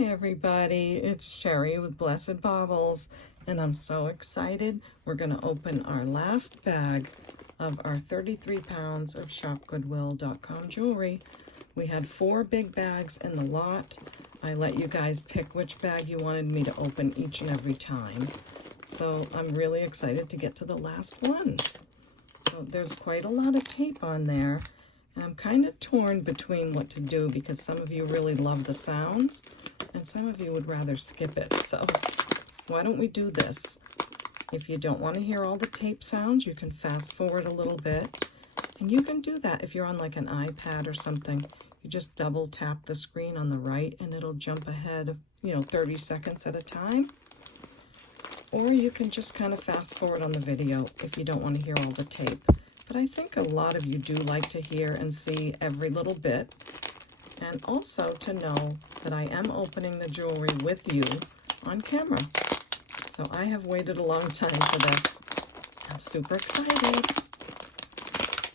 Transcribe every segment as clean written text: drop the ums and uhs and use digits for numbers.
Hi everybody, it's Sherry with Blessed Baubles, and I'm so excited. We're going to open our last bag of our 33 pounds of shopgoodwill.com jewelry. We had 4 big bags in the lot. I let you guys pick which bag you wanted me to open each and every time. So I'm really excited to get to the last one. So there's quite a lot of tape on there. And I'm kind of torn between what to do because some of you really love the sounds and some of you would rather skip it. So why don't we do this? If you don't want to hear all the tape sounds, you can fast forward a little bit. And you can do that if you're on like an iPad or something. You just double tap the screen on the right and it'll jump ahead, 30 seconds at a time. Or you can just kind of fast forward on the video if you don't want to hear all the tape. But I think a lot of you do like to hear and see every little bit. And also to know that I am opening the jewelry with you on camera. So I have waited a long time for this. I'm super excited.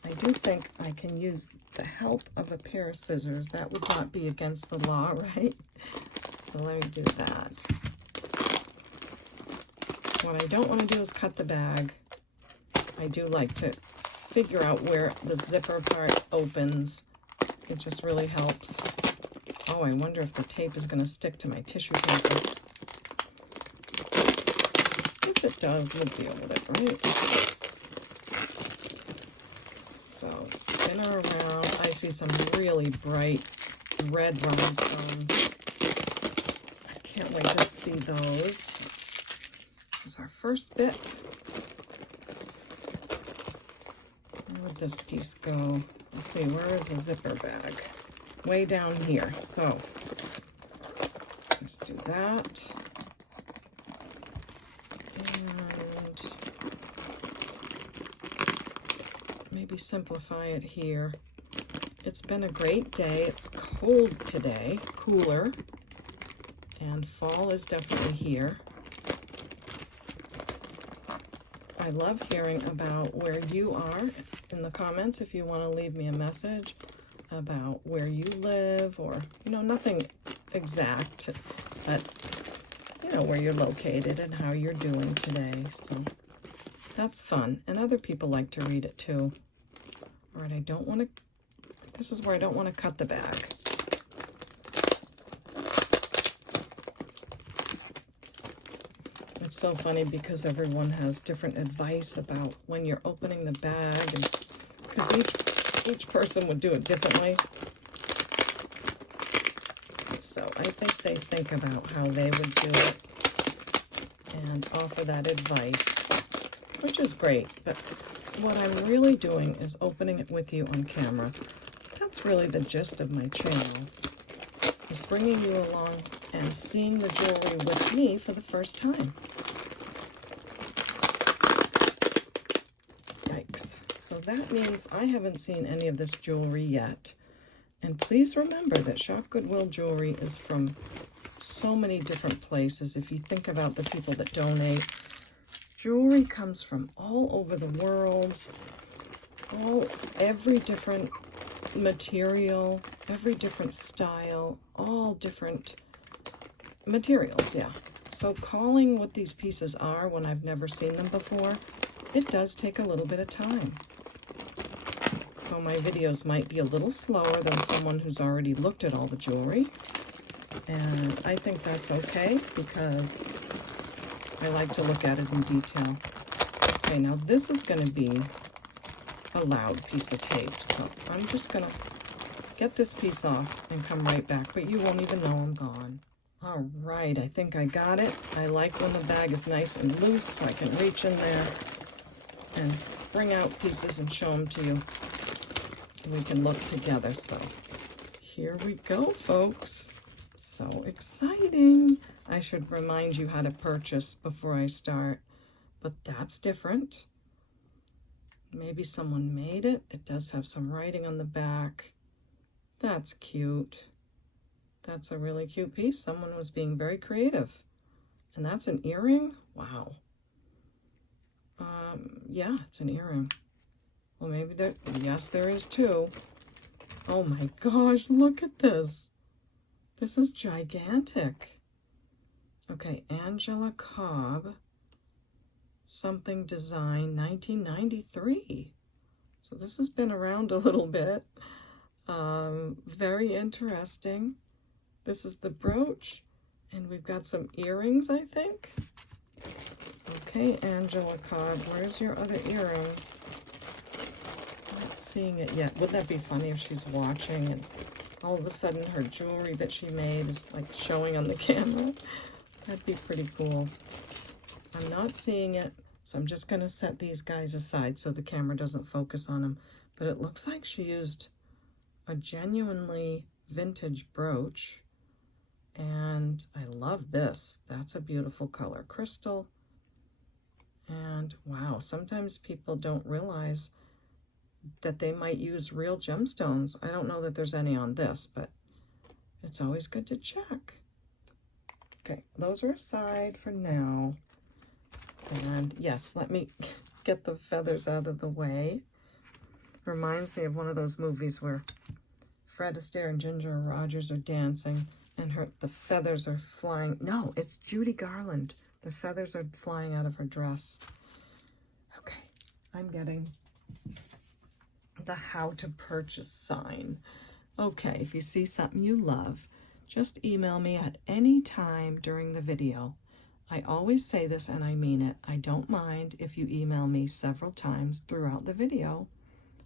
I do think I can use the help of a pair of scissors. That would not be against the law, right? So let me do that. What I don't want to do is cut the bag. I do like to figure out where the zipper part opens. It just really helps. Oh, I wonder if the tape is going to stick to my tissue paper. If it does, we'll deal with it, right? So spin her around. I see some really bright red rhinestones. I can't wait to see those. Here's our first bit. Where would this piece go? Let's see, where is the zipper bag? Way down here. So let's do that. And maybe simplify it here. It's been a great day. It's cold today, cooler, and fall is definitely here. I love hearing about where you are in the comments if you want to leave me a message about where you live or, nothing exact, but, where you're located and how you're doing today. So that's fun. And other people like to read it too. All right, this is where I don't want to cut the bag. It's so funny because everyone has different advice about when you're opening the bag, and because each person would do it differently. So I think they think about how they would do it and offer that advice, which is great. But what I'm really doing is opening it with you on camera. That's really the gist of my channel, is bringing you along and seeing the jewelry with me for the first time. Yikes. So that means I haven't seen any of this jewelry yet. And please remember that Shop Goodwill jewelry is from so many different places. If you think about the people that donate, jewelry comes from all over the world, every different material, every different style, all different materials, yeah. So calling what these pieces are when I've never seen them before, it does take a little bit of time. So my videos might be a little slower than someone who's already looked at all the jewelry. And I think that's okay because I like to look at it in detail. Okay, now this is going to be a loud piece of tape. So I'm just going to get this piece off and come right back. But you won't even know I'm gone. All right, I think I got it. I like when the bag is nice and loose so I can reach in there and bring out pieces and show them to you. We can look together. So here we go, folks. So exciting. I should remind you how to purchase before I start, but that's different. Maybe someone made it. It does have some writing on the back. That's cute. That's a really cute piece. Someone was being very creative. And that's an earring? Wow. Yeah, it's an earring. Well, maybe yes, there is too. Oh my gosh, look at this. This is gigantic. Okay, Angela Cobb, something design, 1993. So this has been around a little bit. Very interesting. This is the brooch, and we've got some earrings, I think. Okay, Angela Cobb, where's your other earring? Not seeing it yet. Wouldn't that be funny if she's watching and all of a sudden her jewelry that she made is like showing on the camera? That'd be pretty cool. I'm not seeing it, so I'm just going to set these guys aside so the camera doesn't focus on them. But it looks like she used a genuinely vintage brooch. And I love this. That's a beautiful color crystal. And wow, sometimes people don't realize that they might use real gemstones. I don't know that there's any on this, but it's always good to check. Okay, those are aside for now. And yes, let me get the feathers out of the way. Reminds me of one of those movies where Fred Astaire and Ginger Rogers are dancing and the feathers are flying. No, it's Judy Garland. The feathers are flying out of her dress. Okay, I'm getting the how to purchase sign. Okay, if you see something you love, just email me at any time during the video. I always say this and I mean it. I don't mind if you email me several times throughout the video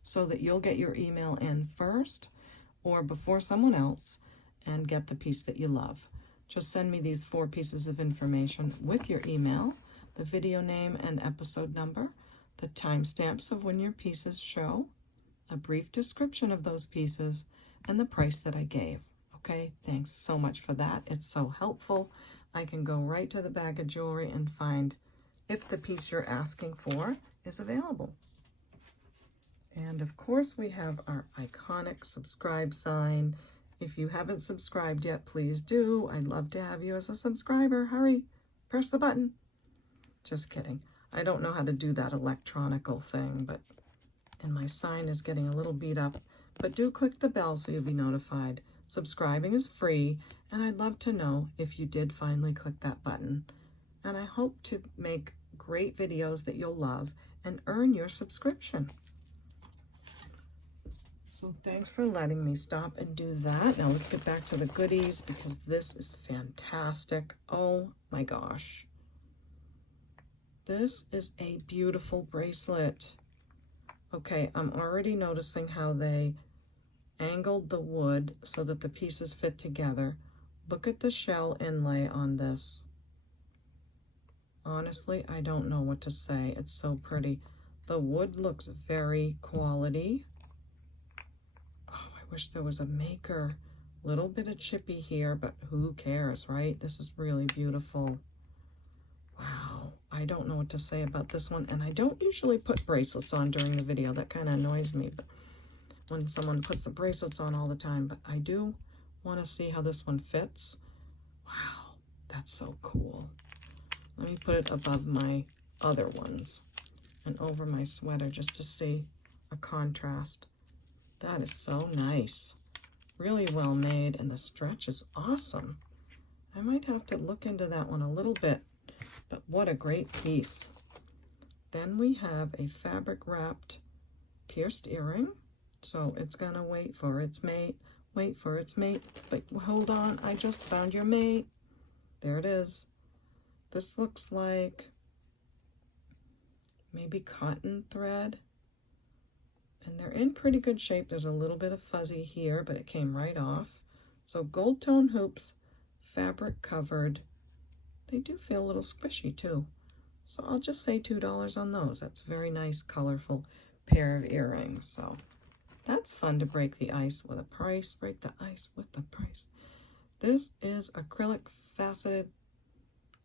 so that you'll get your email in first or before someone else and get the piece that you love. Just send me these 4 pieces of information with your email, the video name and episode number, the timestamps of when your pieces show, a brief description of those pieces, and the price that I gave. Okay, thanks so much for that. It's so helpful. I can go right to the bag of jewelry and find if the piece you're asking for is available. And of course we have our iconic subscribe sign. If you haven't subscribed yet, please do. I'd love to have you as a subscriber. Hurry, press the button. Just kidding. I don't know how to do that electronical thing, and my sign is getting a little beat up, but do click the bell so you'll be notified. Subscribing is free, and I'd love to know if you did finally click that button. And I hope to make great videos that you'll love and earn your subscription. So thanks for letting me stop and do that. Now let's get back to the goodies because this is fantastic. Oh my gosh. This is a beautiful bracelet. Okay, I'm already noticing how they angled the wood so that the pieces fit together. Look at the shell inlay on this. Honestly, I don't know what to say. It's so pretty. The wood looks very quality. Oh, I wish there was a maker. Little bit of chippy here, but who cares, right? This is really beautiful. Wow, I don't know what to say about this one, and I don't usually put bracelets on during the video. That kind of annoys me, but when someone puts the bracelets on all the time, but I do want to see how this one fits. Wow, that's so cool. Let me put it above my other ones and over my sweater just to see a contrast. That is so nice. Really well made, and the stretch is awesome. I might have to look into that one a little bit, but what a great piece. Then we have a fabric wrapped pierced earring. So it's gonna wait for its mate, wait for its mate. But hold on, I just found your mate. There it is. This looks like maybe cotton thread. And they're in pretty good shape. There's a little bit of fuzzy here, but it came right off. So gold tone hoops, fabric covered. They do feel a little squishy too. So I'll just say $2 on those. That's a very nice, colorful pair of earrings. So that's fun to break the ice with a price. Break the ice with the price. This is acrylic faceted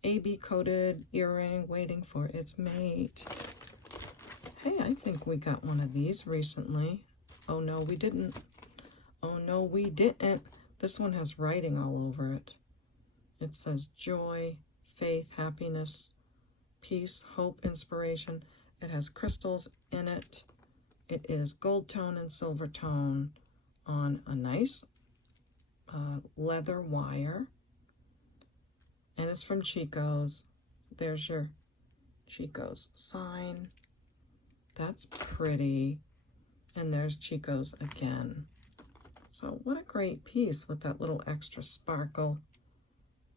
AB coated earring waiting for its mate. Hey, I think we got one of these recently. Oh no, we didn't. Oh no, we didn't. This one has writing all over it. It says joy, faith, happiness, peace, hope, inspiration. It has crystals in it. It is gold tone and silver tone on a nice leather wire. And it's from Chico's. There's your Chico's sign. That's pretty. And there's Chico's again. So what a great piece with that little extra sparkle.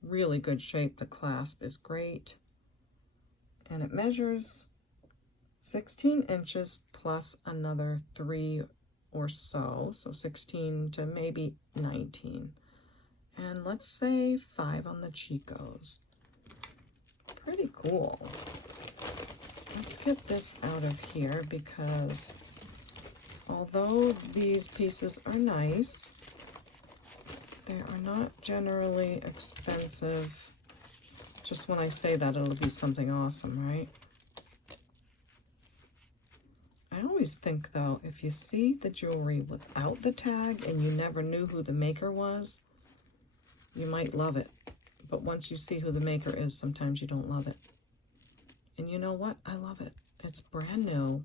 Really good shape. The clasp is great. And it measures 16 inches plus another 3 or so. So 16 to maybe 19. And let's say 5 on the Chico's. Pretty cool. Let's get this out of here because although these pieces are nice, they are not generally expensive. Just when I say that, it'll be something awesome, right? I always think, though, if you see the jewelry without the tag and you never knew who the maker was, you might love it. But once you see who the maker is, sometimes you don't love it. And you know what? I love it. It's brand new.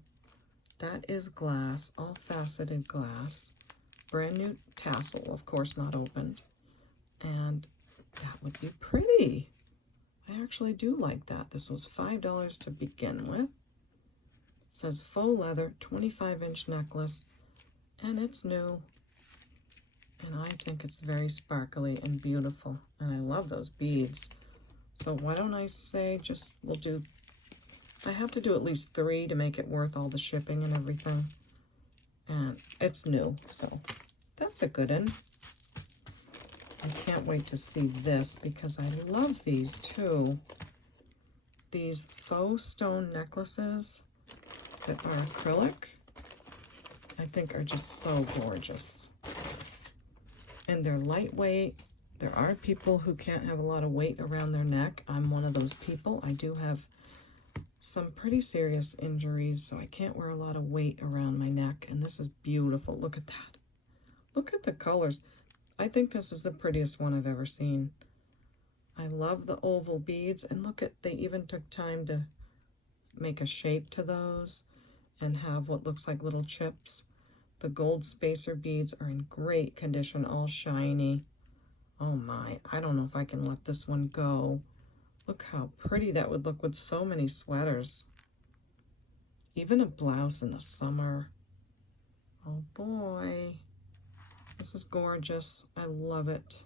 That is glass, all faceted glass. Brand new tassel, of course not opened. And that would be pretty. I actually do like that. This was $5 to begin with. It says faux leather, 25-inch necklace, and it's new. And I think it's very sparkly and beautiful. And I love those beads. So why don't I say I have to do at least 3 to make it worth all the shipping and everything. And it's new, so that's a good one. I can't wait to see this because I love these too. These faux stone necklaces that are acrylic, I think are just so gorgeous. And they're lightweight. There are people who can't have a lot of weight around their neck. I'm one of those people. I do have some pretty serious injuries, so I can't wear a lot of weight around my neck. And this is beautiful. Look at that. Look at the colors. I think this is the prettiest one I've ever seen. I love the oval beads. And look at, they even took time to make a shape to those and have what looks like little chips. The gold spacer beads are in great condition, all shiny. Oh my, I don't know if I can let this one go. Look how pretty that would look with so many sweaters. Even a blouse in the summer. Oh boy, this is gorgeous. I love it.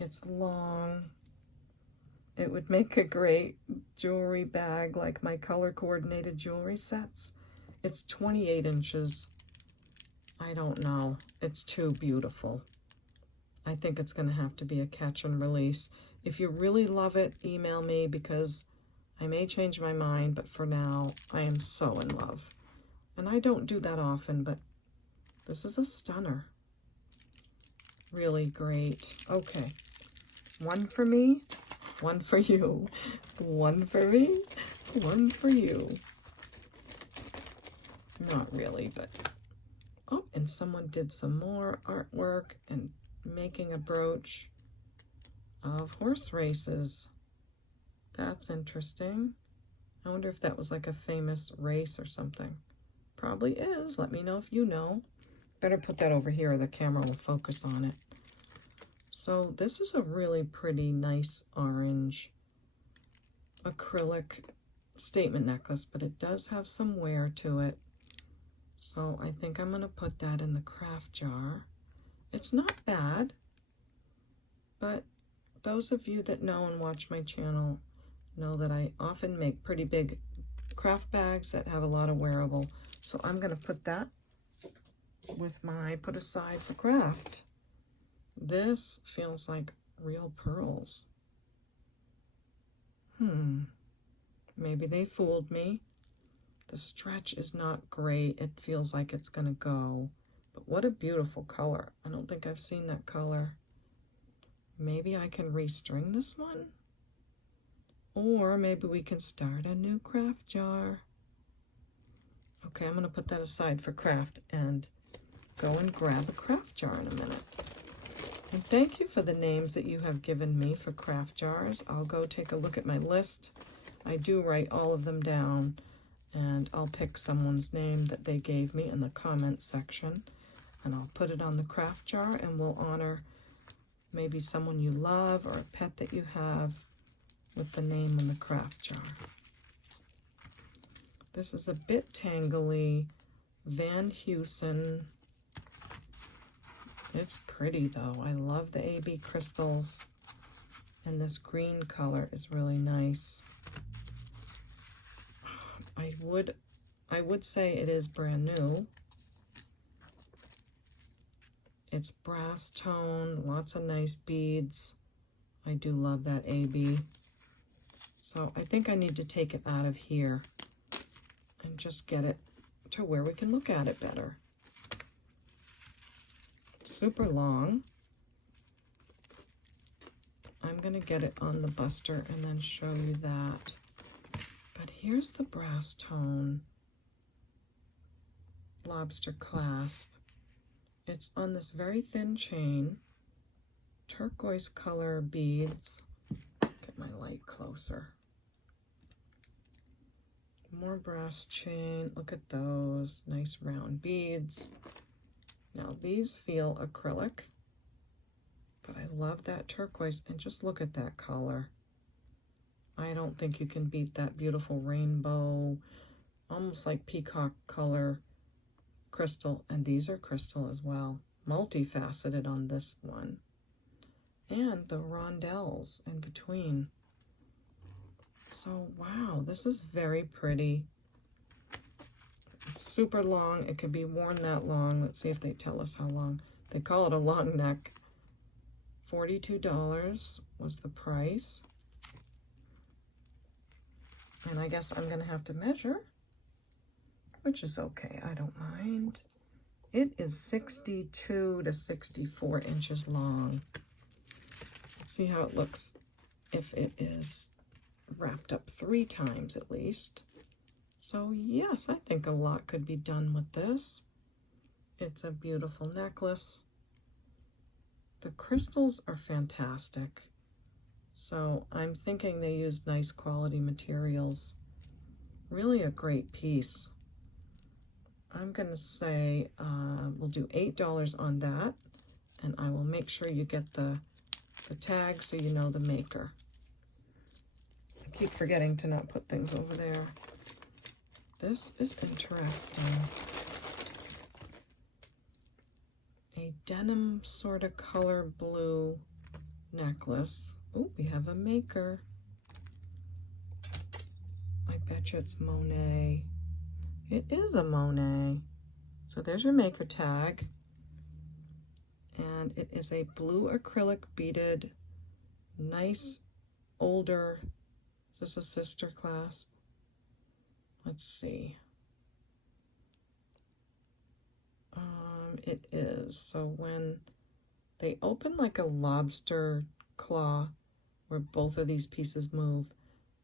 It's long. It would make a great jewelry bag like my color coordinated jewelry sets. It's 28 inches. I don't know. It's too beautiful. I think it's going to have to be a catch and release. If you really love it, email me because I may change my mind, but for now, I am so in love. And I don't do that often, but this is a stunner. Really great. Okay. One for me, one for you. One for me, one for you. Not really, but... Oh, and someone did some more artwork and making a brooch of horse races. That's interesting. I wonder if that was like a famous race or something. Probably is. Let me know if you know. Better put that over here or the camera will focus on it. So this is a really pretty, nice orange acrylic statement necklace, but it does have some wear to it. So I think I'm going to put that in the craft jar. It's not bad, but those of you that know and watch my channel know that I often make pretty big craft bags that have a lot of wearable. So I'm going to put that with my put aside for craft. This feels like real pearls. Maybe they fooled me. The stretch is not great. It feels like it's going to go. But what a beautiful color. I don't think I've seen that color. Maybe I can restring this one. Or maybe we can start a new craft jar. Okay, I'm going to put that aside for craft and go and grab a craft jar in a minute. And thank you for the names that you have given me for craft jars. I'll go take a look at my list. I do write all of them down. And I'll pick someone's name that they gave me in the comment section. And I'll put it on the craft jar, and we'll honor maybe someone you love or a pet that you have with the name in the craft jar. This is a bit tangly, Van Heusen. It's pretty though. I love the AB crystals, and this green color is really nice. I would say it is brand new. It's brass tone, lots of nice beads. I do love that AB. So I think I need to take it out of here and just get it to where we can look at it better. Super long. I'm going to get it on the buster and then show you that. But here's the brass tone lobster clasp. It's on this very thin chain, turquoise color beads. Get my light closer. More brass chain. Look at those nice round beads. Now these feel acrylic, but I love that turquoise, and just look at that color. I don't think you can beat that beautiful rainbow, almost like peacock color crystal, and these are crystal as well, multifaceted on this one, and the rondelles in between. So wow, this is very pretty. It's super long. It could be worn that long. Let's see if they tell us how long. They call it a long neck. $42 was the price. And I guess I'm going to have to measure, which is okay. I don't mind. It is 62 to 64 inches long. Let's see how it looks if it is wrapped up 3 times at least. So yes, I think a lot could be done with this. It's a beautiful necklace. The crystals are fantastic. So I'm thinking they used nice quality materials. Really a great piece. I'm going to say we'll do $8 on that, and I will make sure you get the tag so you know the maker. I keep forgetting to not put things over there. This is interesting. A denim sort of color blue necklace. Oh, we have a maker. I bet you it's Monet. It is a Monet. So there's your maker tag. And it is a blue acrylic beaded, nice, older, is this a sister clasp? Let's see. It is. So when they open like a lobster claw, where both of these pieces move,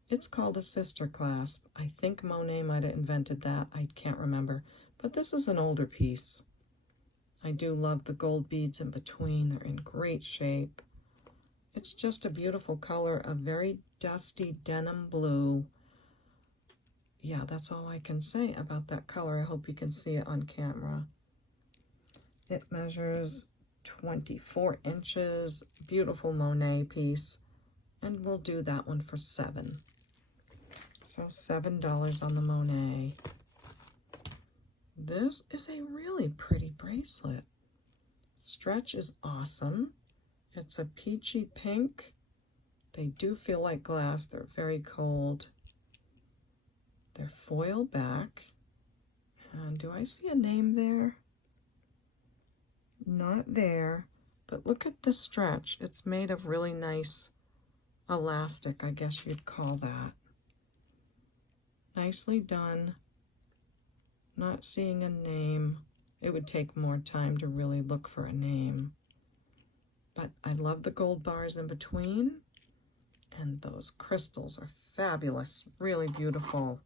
it's called a sister clasp. I think Monet might have invented that. I can't remember. But this is an older piece. I do love the gold beads in between. They're in great shape. It's just a beautiful color, a very dusty denim blue. Yeah, that's all I can say about that color. I hope you can see it on camera. It measures 24 inches. Beautiful Monet piece. And we'll do that one for $7. So $7 on the Monet. This is a really pretty bracelet. Stretch is awesome. It's a peachy pink. They do feel like glass. They're very cold. They're foil back. And do I see a name there? Not there. But look at the stretch. It's made of really nice elastic, I guess you'd call that. Nicely done. Not seeing a name. It would take more time to really look for a name. But I love the gold bars in between. And those crystals are fabulous. Really beautiful.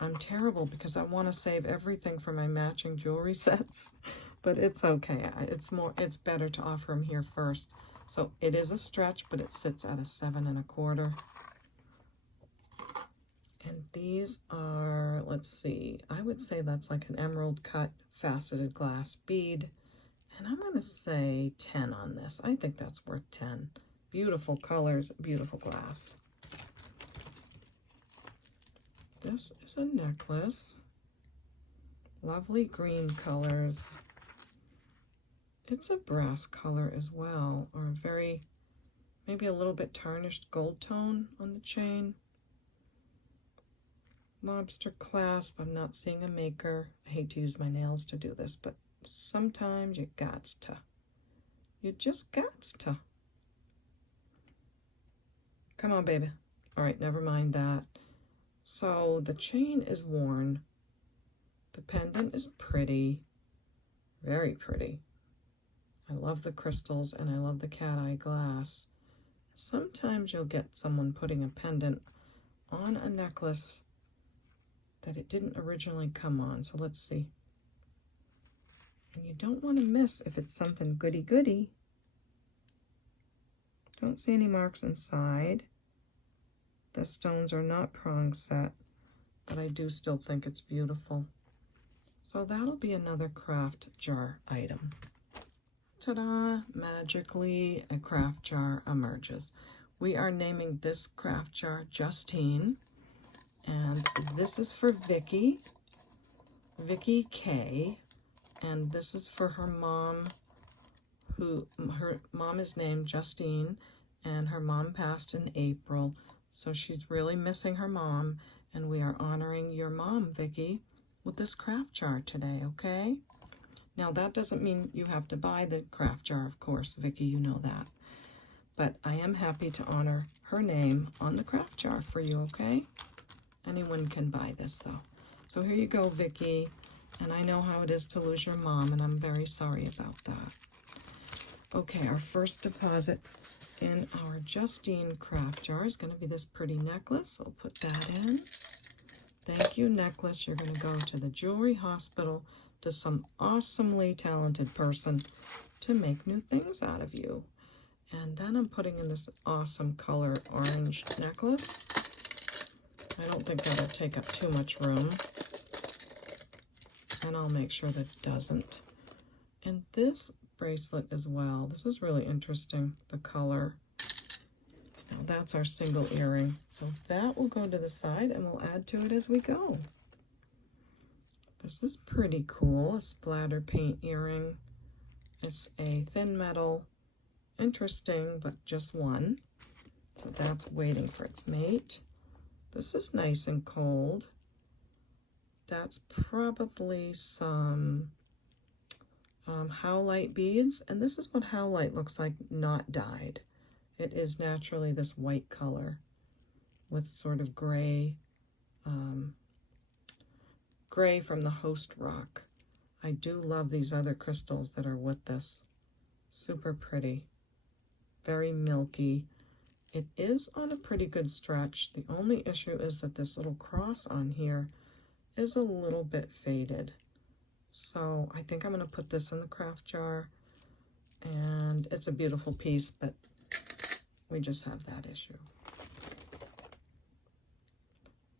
I'm terrible because I want to save everything for my matching jewelry sets. But it's okay. It's better to offer them here first. So it is a stretch, but it sits at a 7 1/4. And these are, let's see, I would say that's like an emerald cut faceted glass bead. And I'm going to say 10 on this. I think that's worth 10. Beautiful colors, beautiful glass. This is a necklace. Lovely green colors. It's a brass color as well, or a very, maybe a little bit tarnished gold tone on the chain. Lobster clasp. I'm not seeing a maker. I hate to use my nails to do this, but sometimes you gots to. You just gots to. Come on, baby. All right, never mind that. So the chain is worn. The pendant is pretty, very pretty. I love the crystals and I love the cat eye glass. Sometimes you'll get someone putting a pendant on a necklace that it didn't originally come on. So let's see. And you don't want to miss if it's something goody-goody. Don't see any marks inside. The stones are not prong set, but I do still think it's beautiful. So that'll be another craft jar item. Ta-da! Magically, a craft jar emerges. We are naming this craft jar Justine, and this is for Vicky K, and this is for her mom, her mom is named Justine, and her mom passed in April, so she's really missing her mom, and we are honoring your mom, Vicky, with this craft jar today, okay? Now, that doesn't mean you have to buy the craft jar, of course, Vicky, you know that. But I am happy to honor her name on the craft jar for you, okay? Anyone can buy this, though. So here you go, Vicky. And I know how it is to lose your mom, and I'm very sorry about that. Okay, our first deposit in our Justine craft jar is going to be this pretty necklace. So we'll put that in. Thank you, necklace. You're going to go to the jewelry hospital to some awesomely talented person to make new things out of you. And then I'm putting in this awesome color orange necklace. I don't think that'll take up too much room. And I'll make sure that it doesn't. And this bracelet as well. This is really interesting, the color. Now that's our single earring. So that will go to the side and we'll add to it as we go. This is pretty cool, a splatter paint earring. It's a thin metal, interesting, but just one. So that's waiting for its mate. This is nice and cold. That's probably some howlite beads, and this is what howlite looks like not dyed. It is naturally this white color with sort of gray, gray from the host rock. I do love these other crystals that are with this. Super pretty, very milky. It is on a pretty good stretch. The only issue is that this little cross on here is a little bit faded. So I think I'm going to put this in the craft jar, and it's a beautiful piece, but we just have that issue.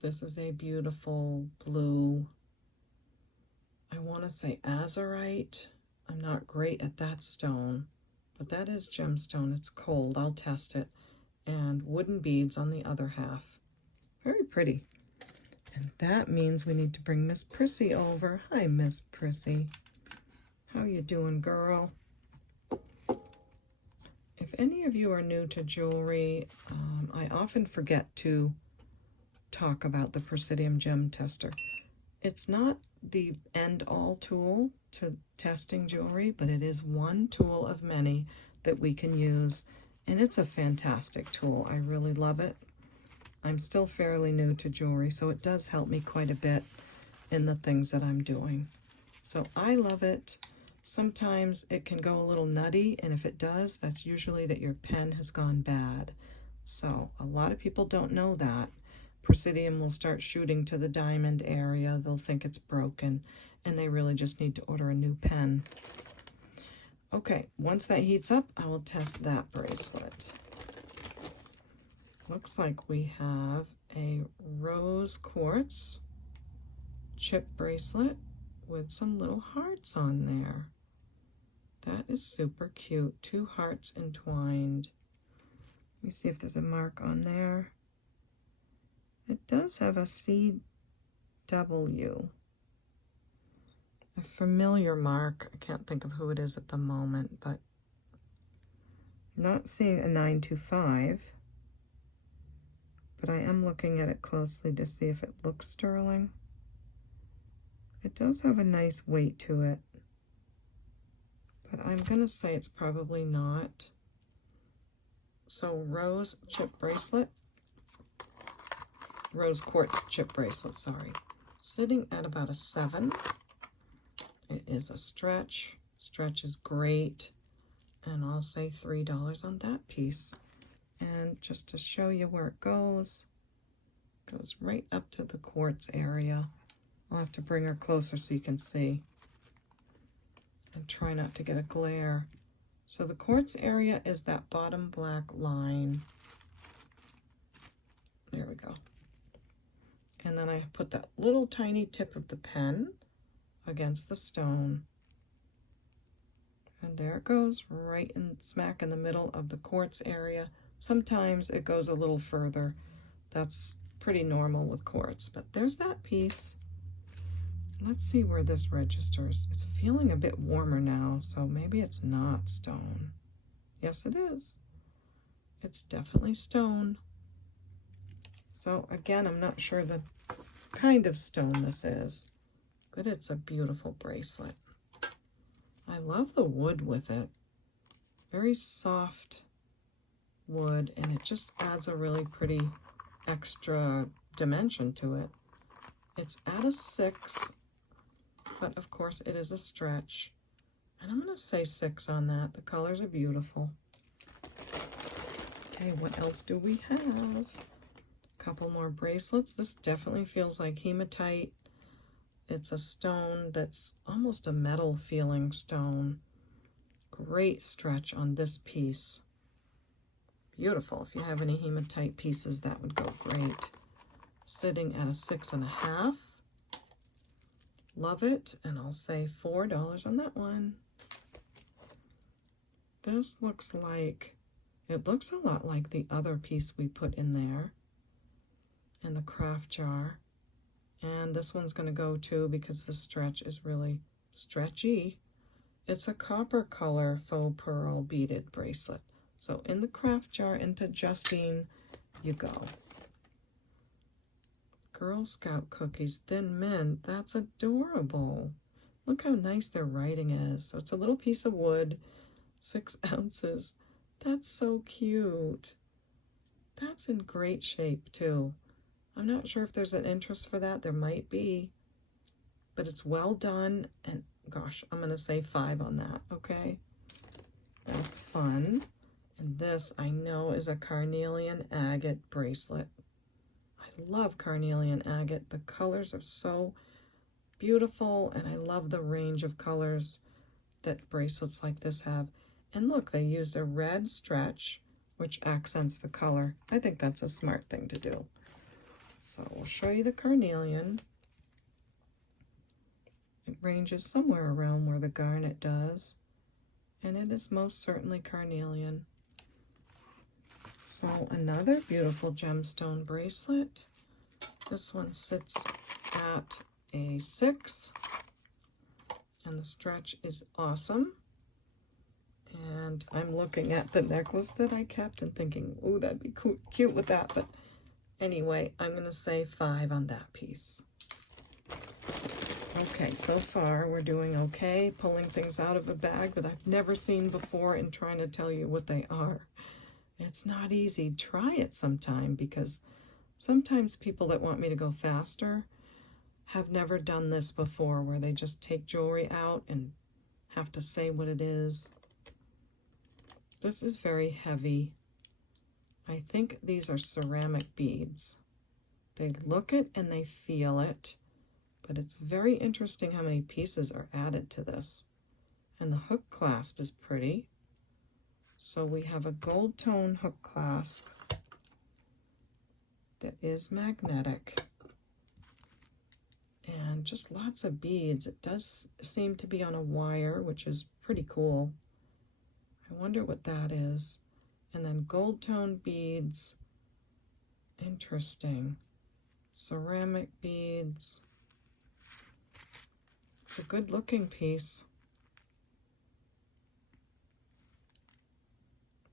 This is a beautiful blue, I want to say azurite. I'm not great at that stone, but that is gemstone. It's cold. I'll test it. And wooden beads on the other half. Very pretty. And that means we need to bring Miss Prissy over. Hi, Miss Prissy. How you doing, girl? If any of you are new to jewelry, I often forget to talk about the Presidium gem tester. It's not the end-all tool to testing jewelry, but it is one tool of many that we can use, and it's a fantastic tool. I really love it. I'm still fairly new to jewelry, so it does help me quite a bit in the things that I'm doing. So I love it. Sometimes it can go a little nutty, and if it does, that's usually that your pen has gone bad. So a lot of people don't know that. Presidium will start shooting to the diamond area. They'll think it's broken, and they really just need to order a new pen. Okay, once that heats up, I will test that bracelet. Looks like we have a rose quartz chip bracelet, with some little hearts on there. That is super cute. 2 hearts entwined. Let me see if there's a mark on there. It does have a CW. A familiar mark. I can't think of who it is at the moment, but not seeing a 925. But I am looking at it closely to see if it looks sterling. It does have a nice weight to it, but I'm gonna say it's probably not. So rose chip bracelet, rose quartz chip bracelet, sorry. Sitting at about a 7. It is a stretch. Stretch is great. And I'll say $3 on that piece. And just to show you where it goes right up to the quartz area. I'll have to bring her closer so you can see. And try not to get a glare. So the quartz area is that bottom black line. There we go. And then I put that little tiny tip of the pen against the stone. And there it goes, right in smack in the middle of the quartz area. Sometimes it goes a little further. That's pretty normal with quartz, but there's that piece. Let's see where this registers. It's feeling a bit warmer now, so maybe it's not stone. Yes, it is. It's definitely stone. So again, I'm not sure the kind of stone this is, but it's a beautiful bracelet. I love the wood with it. Very soft wood, and it just adds a really pretty extra dimension to it. It's at a 6, but of course it is a stretch. And I'm going to say 6 on that. The colors are beautiful. Okay, what else do we have? A couple more bracelets. This definitely feels like hematite. It's a stone that's almost a metal feeling stone. Great stretch on this piece. Beautiful. If you have any hematite pieces, that would go great. Sitting at a 6.5. Love it, and I'll say $4 on that one. This looks like, it looks a lot like the other piece we put in there, in the craft jar. And this one's going to go too because the stretch is really stretchy. It's a copper color faux pearl beaded bracelet. So in the craft jar into Justine you go. Girl Scout cookies, thin mint. That's adorable. Look how nice their writing is. So it's a little piece of wood, 6 ounces. That's so cute. That's in great shape too. I'm not sure if there's an interest for that. There might be, but it's well done. And gosh, I'm going to say 5 on that. Okay. That's fun. And this I know is a Carnelian agate bracelet. I love Carnelian agate. The colors are so beautiful, and I love the range of colors that bracelets like this have. And look, they used a red stretch, which accents the color. I think that's a smart thing to do. So we'll show you the Carnelian. It ranges somewhere around where the garnet does, and it is most certainly Carnelian. So another beautiful gemstone bracelet. This one sits at a 6, and the stretch is awesome. And I'm looking at the necklace that I kept and thinking, oh, that'd be cute with that. But anyway, I'm going to say 5 on that piece. Okay, so far we're doing okay, pulling things out of a bag that I've never seen before and trying to tell you what they are. It's not easy. Try it sometime, because sometimes people that want me to go faster have never done this before, where they just take jewelry out and have to say what it is. This is very heavy. I think these are ceramic beads. They look it and they feel it, but it's very interesting how many pieces are added to this. And the hook clasp is pretty. So we have a gold tone hook clasp that is magnetic. and just lots of beads. It does seem to be on a wire, which is pretty cool. I wonder what that is. And then gold tone beads. Interesting. Ceramic beads. It's a good looking piece.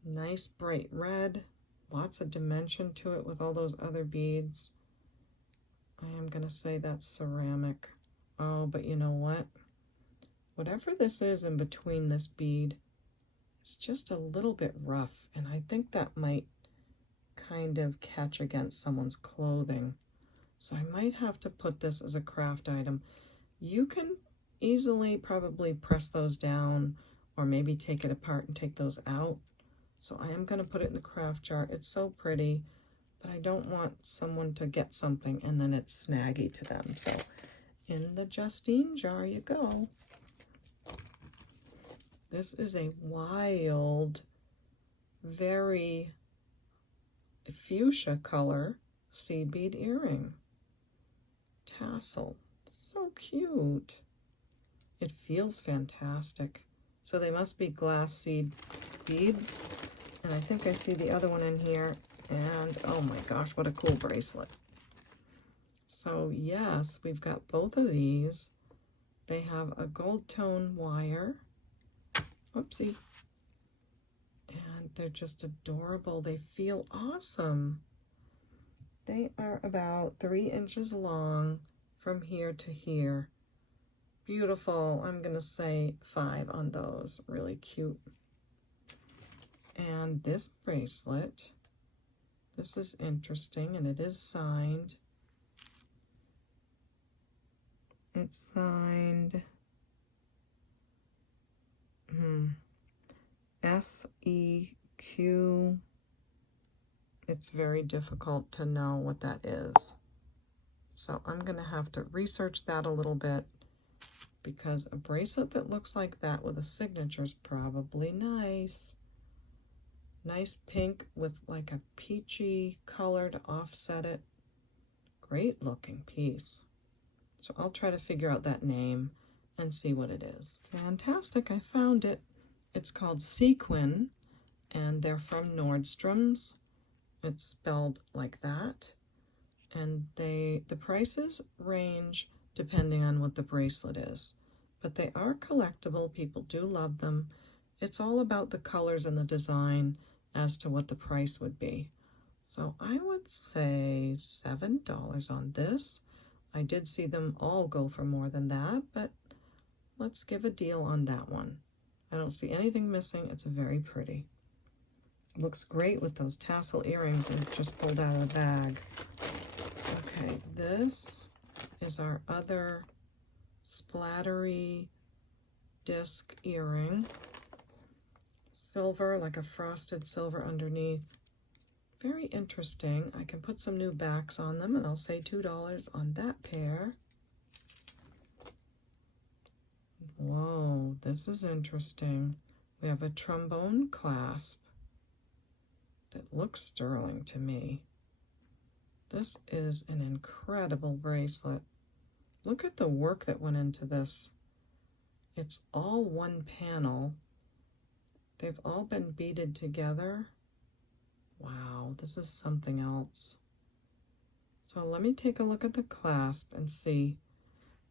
Nice bright red. Lots of dimension to it with all those other beads. I am going to say that's ceramic. Oh, but you know what? Whatever this is in between this bead, it's just a little bit rough, and I think that might kind of catch against someone's clothing. So I might have to put this as a craft item. You can easily probably press those down or maybe take it apart and take those out. So I am going to put it in the craft jar. It's so pretty, but I don't want someone to get something and then it's snaggy to them. So in the Justine jar you go. This is a wild, very fuchsia color seed bead earring. Tassel. So cute. It feels fantastic. So they must be glass seed beads. And I think I see the other one in here. And oh my gosh, what a cool bracelet. So yes, we've got both of these. They have a gold tone wire. Whoopsie. And they're just adorable. They feel awesome. They are about 3 inches long from here to here. Beautiful. I'm going to say 5 on those. Really cute. And this bracelet, this is interesting, and it is signed. It's signed SEQ. It's very difficult to know what that is. So I'm going to have to research that a little bit, because a bracelet that looks like that with a signature is probably nice. Nice pink with like a peachy color to offset it. Great looking piece. So I'll try to figure out that name and see what it is. Fantastic, I found it. It's called Sequin, and they're from Nordstrom's. It's spelled like that. And the prices range depending on what the bracelet is. But they are collectible. People do love them. It's all about the colors and the design as to what the price would be. So I would say $7 on this. I did see them all go for more than that, but let's give a deal on that one. I don't see anything missing. It's very pretty. It looks great with those tassel earrings I just pulled out of the bag. Okay, this is our other splattery disc earring. Silver, like a frosted silver underneath. Very interesting. I can put some new backs on them, and I'll say $2 on that pair. Whoa, this is interesting. We have a trombone clasp that looks sterling to me. This is an incredible bracelet. Look at the work that went into this. It's all one panel. They've all been beaded together. Wow, this is something else. So let me take a look at the clasp and see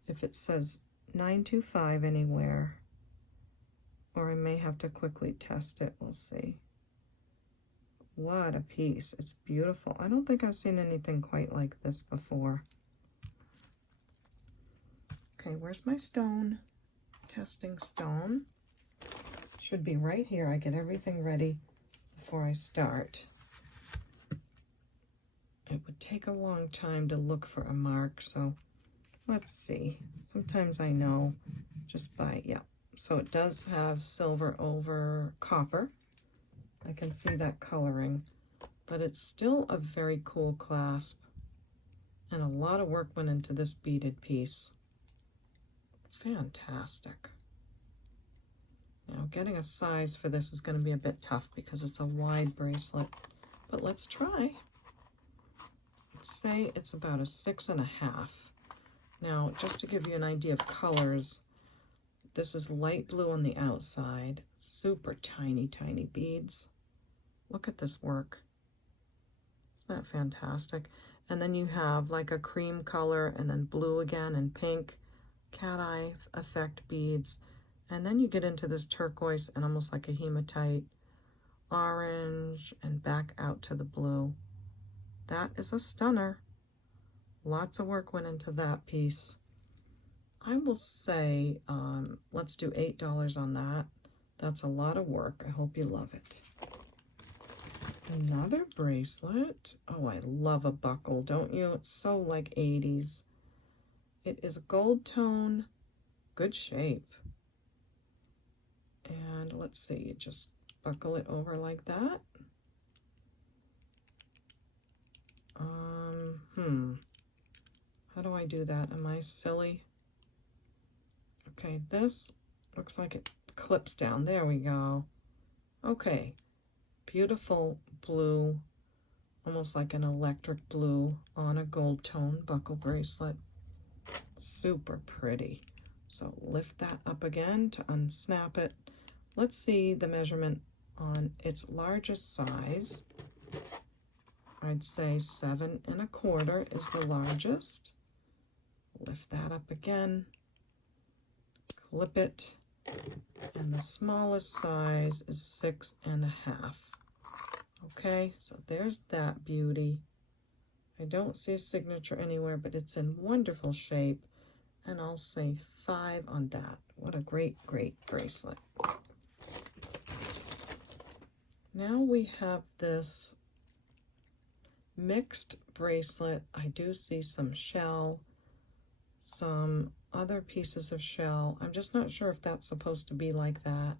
if it says 925 anywhere, or I may have to quickly test it. We'll see. What a piece. It's beautiful. I don't think I've seen anything quite like this before. Okay, where's my stone? Testing stone. Should be right here. I get everything ready before I start. It would take a long time to look for a mark, so let's see. Sometimes I know just by, yeah. So it does have silver over copper. I can see that coloring, but it's still a very cool clasp, and a lot of work went into this beaded piece. Fantastic. Now getting a size for this is going to be a bit tough because it's a wide bracelet, but let's try. Let's say it's about a 6.5. Now, just to give you an idea of colors, this is light blue on the outside, super tiny, tiny beads. Look at this work. Isn't that fantastic? And then you have like a cream color and then blue again and pink cat eye effect beads. And then you get into this turquoise and almost like a hematite orange and back out to the blue. That is a stunner. Lots of work went into that piece. I will say, let's do $8 on that. That's a lot of work. I hope you love it. Another bracelet. Oh, I love a buckle, don't you? It's so like 80s. It is gold tone, good shape. And let's see, you just buckle it over like that. How do I do that? Am I silly? Okay, this looks like it clips down. There we go. Okay, beautiful blue, almost like an electric blue on a gold tone buckle bracelet. Super pretty. So lift that up again to unsnap it. Let's see the measurement on its largest size. I'd say 7 1/4 is the largest. Lift that up again, clip it, and the smallest size is 6 1/2. Okay, so there's that beauty. I don't see a signature anywhere, but it's in wonderful shape, and I'll say 5 on that. What a great, great bracelet. Now we have this mixed bracelet. I do see some shell, some other pieces of shell. I'm just not sure if that's supposed to be like that.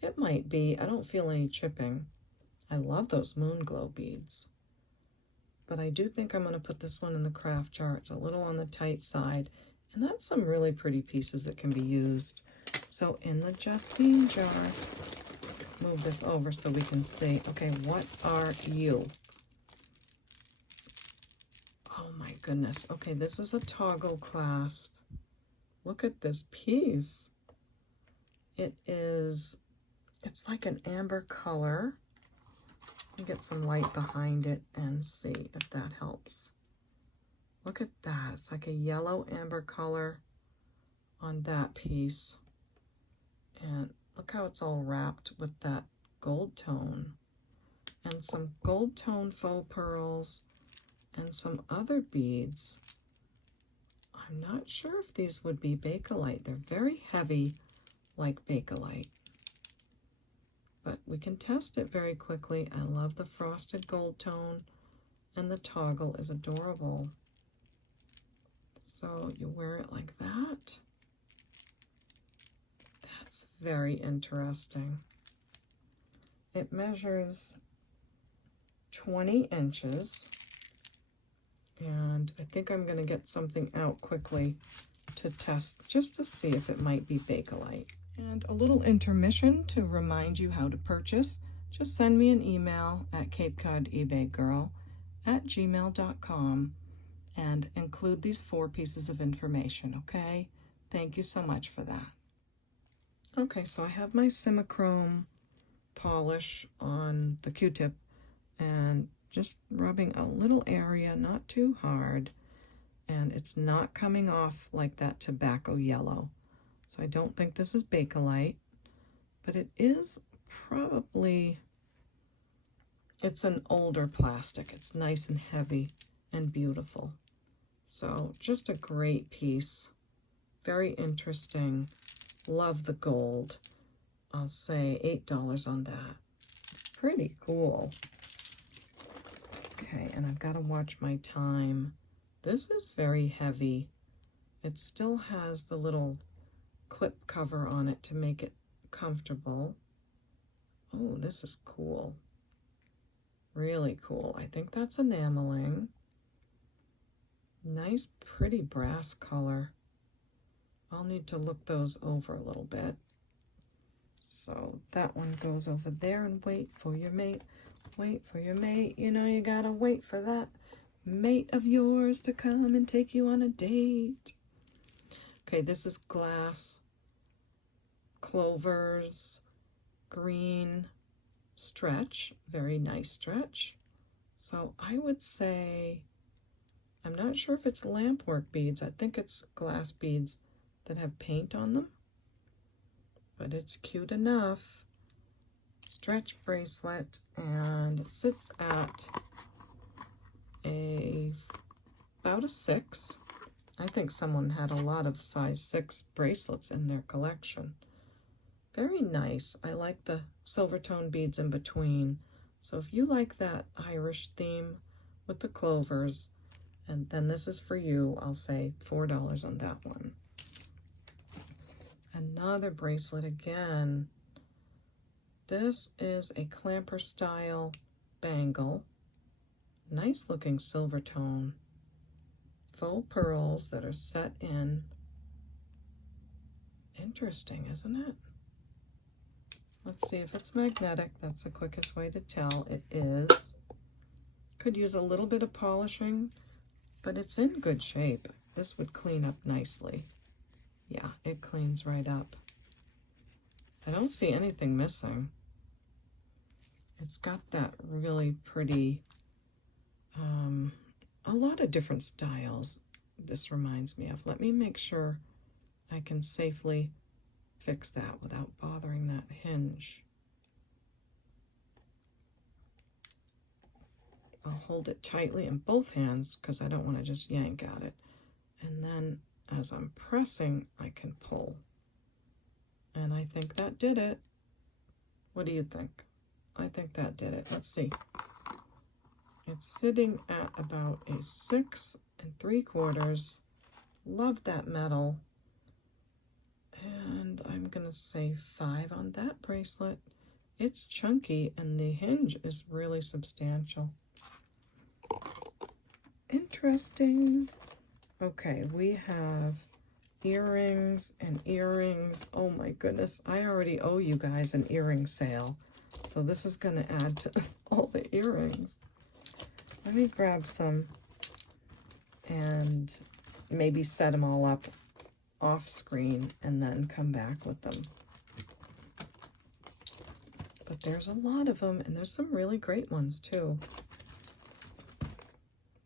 It might be. I don't feel any chipping. I love those moon glow beads. But I do think I'm going to put this one in the craft jar. It's a little on the tight side. And that's some really pretty pieces that can be used. So in the Justine jar, move this over so we can see. Okay, what are you? Oh my goodness. Okay, this is a toggle clasp. Look at this piece. It's like an amber color. Get some light behind it and see if that helps. Look at that. It's like a yellow amber color on that piece. And look how it's all wrapped with that gold tone. And some gold tone faux pearls and some other beads. I'm not sure if these would be Bakelite. They're very heavy like Bakelite. But we can test it very quickly. I love the frosted gold tone, and the toggle is adorable. So you wear it like that. That's very interesting. It measures 20 inches, and I think I'm going to get something out quickly to test, just to see if it might be Bakelite. And a little intermission to remind you how to purchase. Just send me an email at CapeCodEbayGirl@gmail.com and include these 4 pieces of information, okay? Thank you so much for that. Okay, so I have my Simichrome polish on the Q-tip and just rubbing a little area, not too hard, and it's not coming off like that tobacco yellow. So I don't think this is Bakelite, but it is probably, it's an older plastic. It's nice and heavy and beautiful. So just a great piece. Very interesting. Love the gold. I'll say $8 on that. Pretty cool. Okay, and I've got to watch my time. This is very heavy. It still has the little clip cover on it to make it comfortable. Oh, this is cool. Really cool. I think that's enameling. Nice, pretty brass color. I'll need to look those over a little bit. So that one goes over there, and wait for your mate. Wait for your mate. You know you gotta wait for that mate of yours to come and take you on a date. Okay, this is glass, clovers, green, stretch, very nice stretch. So I would say, I'm not sure if it's lampwork beads. I think it's glass beads that have paint on them, but it's cute enough. Stretch bracelet, and it sits at about a 6. I think someone had a lot of size 6 bracelets in their collection. Very nice. I like the silver tone beads in between. So if you like that Irish theme with the clovers, and then this is for you, I'll say $4 on that one. Another bracelet again. This is a clamper style bangle. Nice looking silver tone. Faux pearls that are set in. Interesting, isn't it? Let's see if it's magnetic. That's the quickest way to tell. It is. Could use a little bit of polishing, but it's in good shape. This would clean up nicely. Yeah, it cleans right up. I don't see anything missing. It's got that really pretty, a lot of different styles this reminds me of. Let me make sure I can safely fix that without bothering that hinge. I'll hold it tightly in both hands because I don't want to just yank at it. And then as I'm pressing, I can pull. And I think that did it. What do you think? I think that did it. Let's see. It's sitting at about a 6 3/4. Love that metal. And I'm going to say 5 on that bracelet. It's chunky and the hinge is really substantial. Interesting. Okay, we have earrings and earrings. Oh my goodness, I already owe you guys an earring sale. So this is going to add to all the earrings. Let me grab some and maybe set them all up off screen and then come back with them. But there's a lot of them, and there's some really great ones too.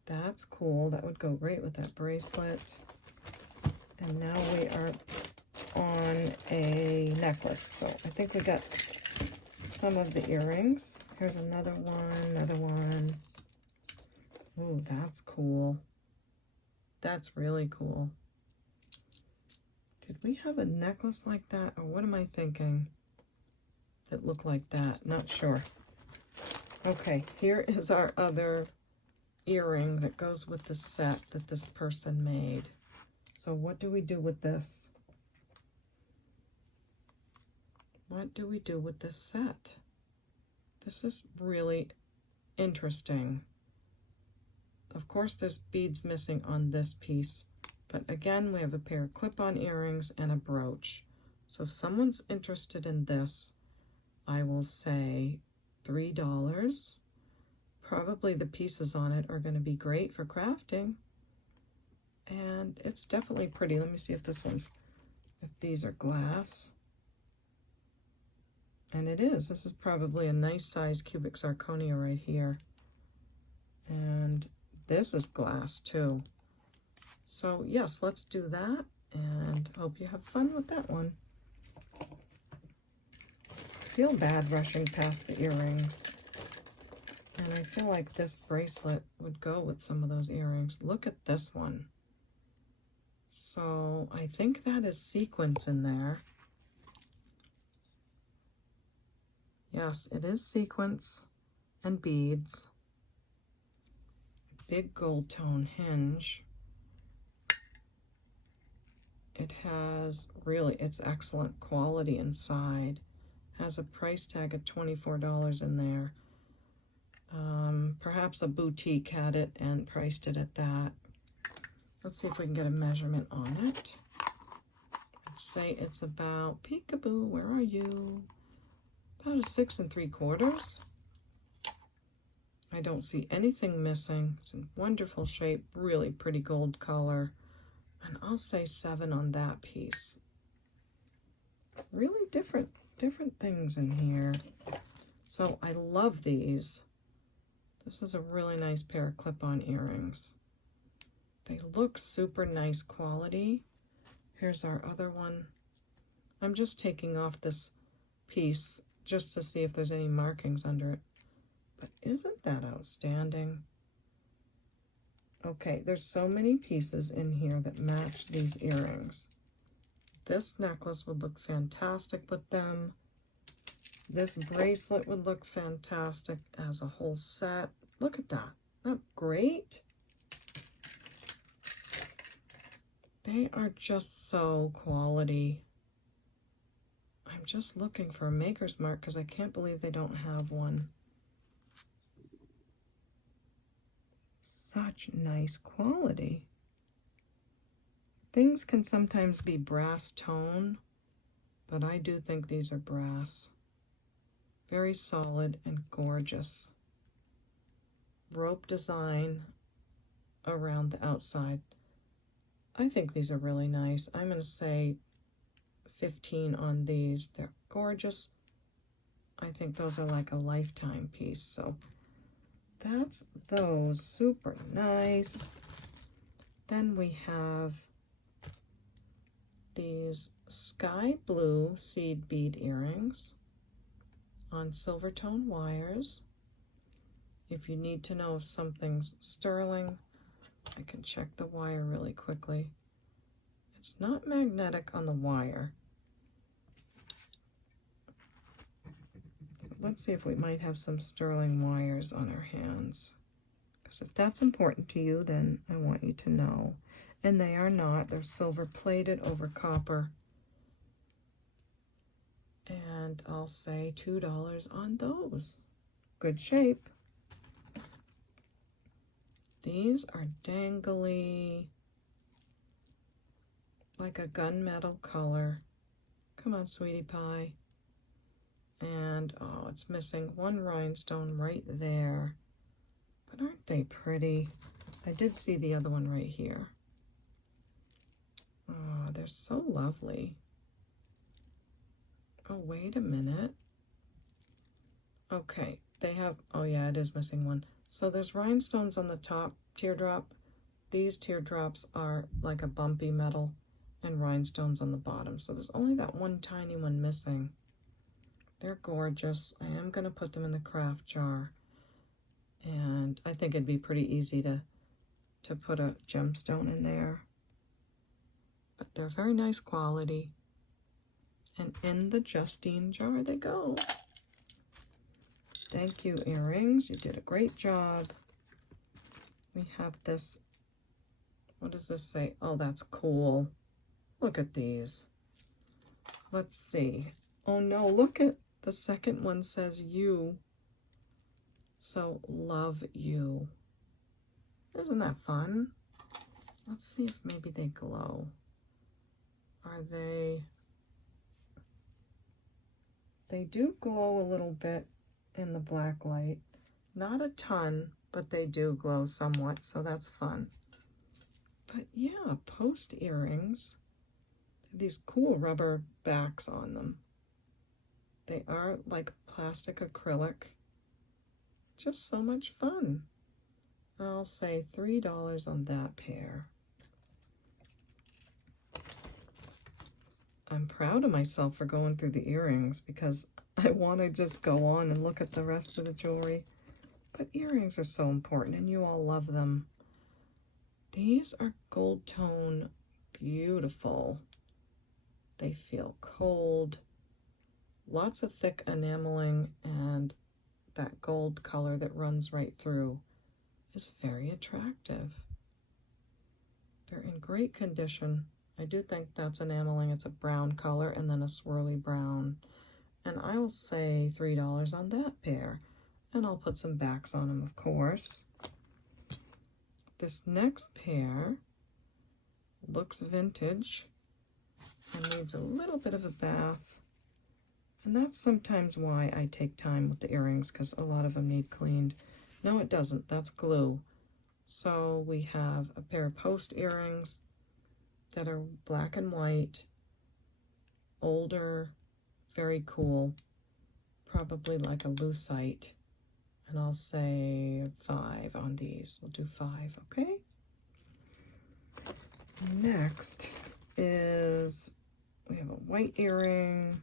That's cool. That would go great with that bracelet. And now we are on a necklace. So I think we got some of the earrings. Here's another one, another one. Ooh, that's cool. That's really cool. Did we have a necklace like that, or what am I thinking that looked like that? Not sure. Okay, here is our other earring that goes with the set that this person made. So what do we do with this? What do we do with this set? This is really interesting. Of course, there's beads missing on this piece, but again, we have a pair of clip-on earrings and a brooch. So if someone's interested in this, I will say $3. Probably the pieces on it are going to be great for crafting. And it's definitely pretty. Let me see if these are glass. And it is. This is probably a nice size cubic zirconia right here. And this is glass too. So yes, let's do that, and hope you have fun with that one. I feel bad rushing past the earrings. And I feel like this bracelet would go with some of those earrings. Look at this one. So I think that is sequins in there. Yes, it is sequins and beads. Big gold tone hinge. It has it's excellent quality inside. Has a price tag of $24 in there. Perhaps a boutique had it and priced it at that. Let's see if we can get a measurement on it. Let's say it's about, peekaboo, where are you? About a 6 3/4. I don't see anything missing. It's in wonderful shape, really pretty gold color. And I'll say 7 on that piece. Really different things in here. So I love these. This is a really nice pair of clip-on earrings. They look super nice quality. Here's our other one. I'm just taking off this piece just to see if there's any markings under it. But isn't that outstanding? Okay, there's so many pieces in here that match these earrings. This necklace would look fantastic with them. This bracelet would look fantastic as a whole set. Look at that. Isn't that great? They are just so quality. I'm just looking for a maker's mark because I can't believe they don't have one. Such nice quality. Things can sometimes be brass tone, but I do think these are brass. Very solid and gorgeous. Rope design around the outside. I think these are really nice. I'm going to say 15 on these. They're gorgeous. I think those are like a lifetime piece. So that's those. Super nice. Then we have these sky blue seed bead earrings on silver tone wires. If you need to know if something's sterling, I can check the wire really quickly. It's not magnetic on the wire. Let's see if we might have some sterling wires on our hands. Because if that's important to you, then I want you to know. And they are not. They're silver plated over copper. And I'll say $2 on those. Good shape. These are dangly, like a gunmetal color. Come on, sweetie pie. And, oh, it's missing one rhinestone right there. But aren't they pretty? I did see the other one right here. Oh, they're so lovely. Oh, wait a minute. Okay, they have, oh yeah, it is missing one. So there's rhinestones on the top teardrop. These teardrops are like a bumpy metal and rhinestones on the bottom. So there's only that one tiny one missing. They're gorgeous. I am going to put them in the craft jar. And I think it'd be pretty easy to put a gemstone in there. But they're very nice quality. And in the Justine jar they go. Thank you, earrings. You did a great job. We have this, what does this say? Oh, that's cool. Look at these. Let's see. Oh no, look at the second one says you. So love you. Isn't that fun? Let's see if maybe they glow. Are they? They do glow a little bit in the black light. Not a ton, but they do glow somewhat, so that's fun. But yeah, post earrings. These cool rubber backs on them. They are like plastic acrylic. Just so much fun. I'll say $3 on that pair. I'm proud of myself for going through the earrings because I want to just go on and look at the rest of the jewelry. But earrings are so important and you all love them. These are gold tone, beautiful. They feel cold. Lots of thick enameling, and that gold color that runs right through is very attractive. They're in great condition. I do think that's enameling. It's a brown color and then a swirly brown. And I will say $3 on that pair. And I'll put some backs on them, of course. This next pair looks vintage and needs a little bit of a bath. And that's sometimes why I take time with the earrings, because a lot of them need cleaned. No, it doesn't. That's glue. So we have a pair of post earrings. that are black and white, older, very cool, probably like a lucite. And I'll say 5 on these. We'll do 5, okay? Next is, we have a white earring.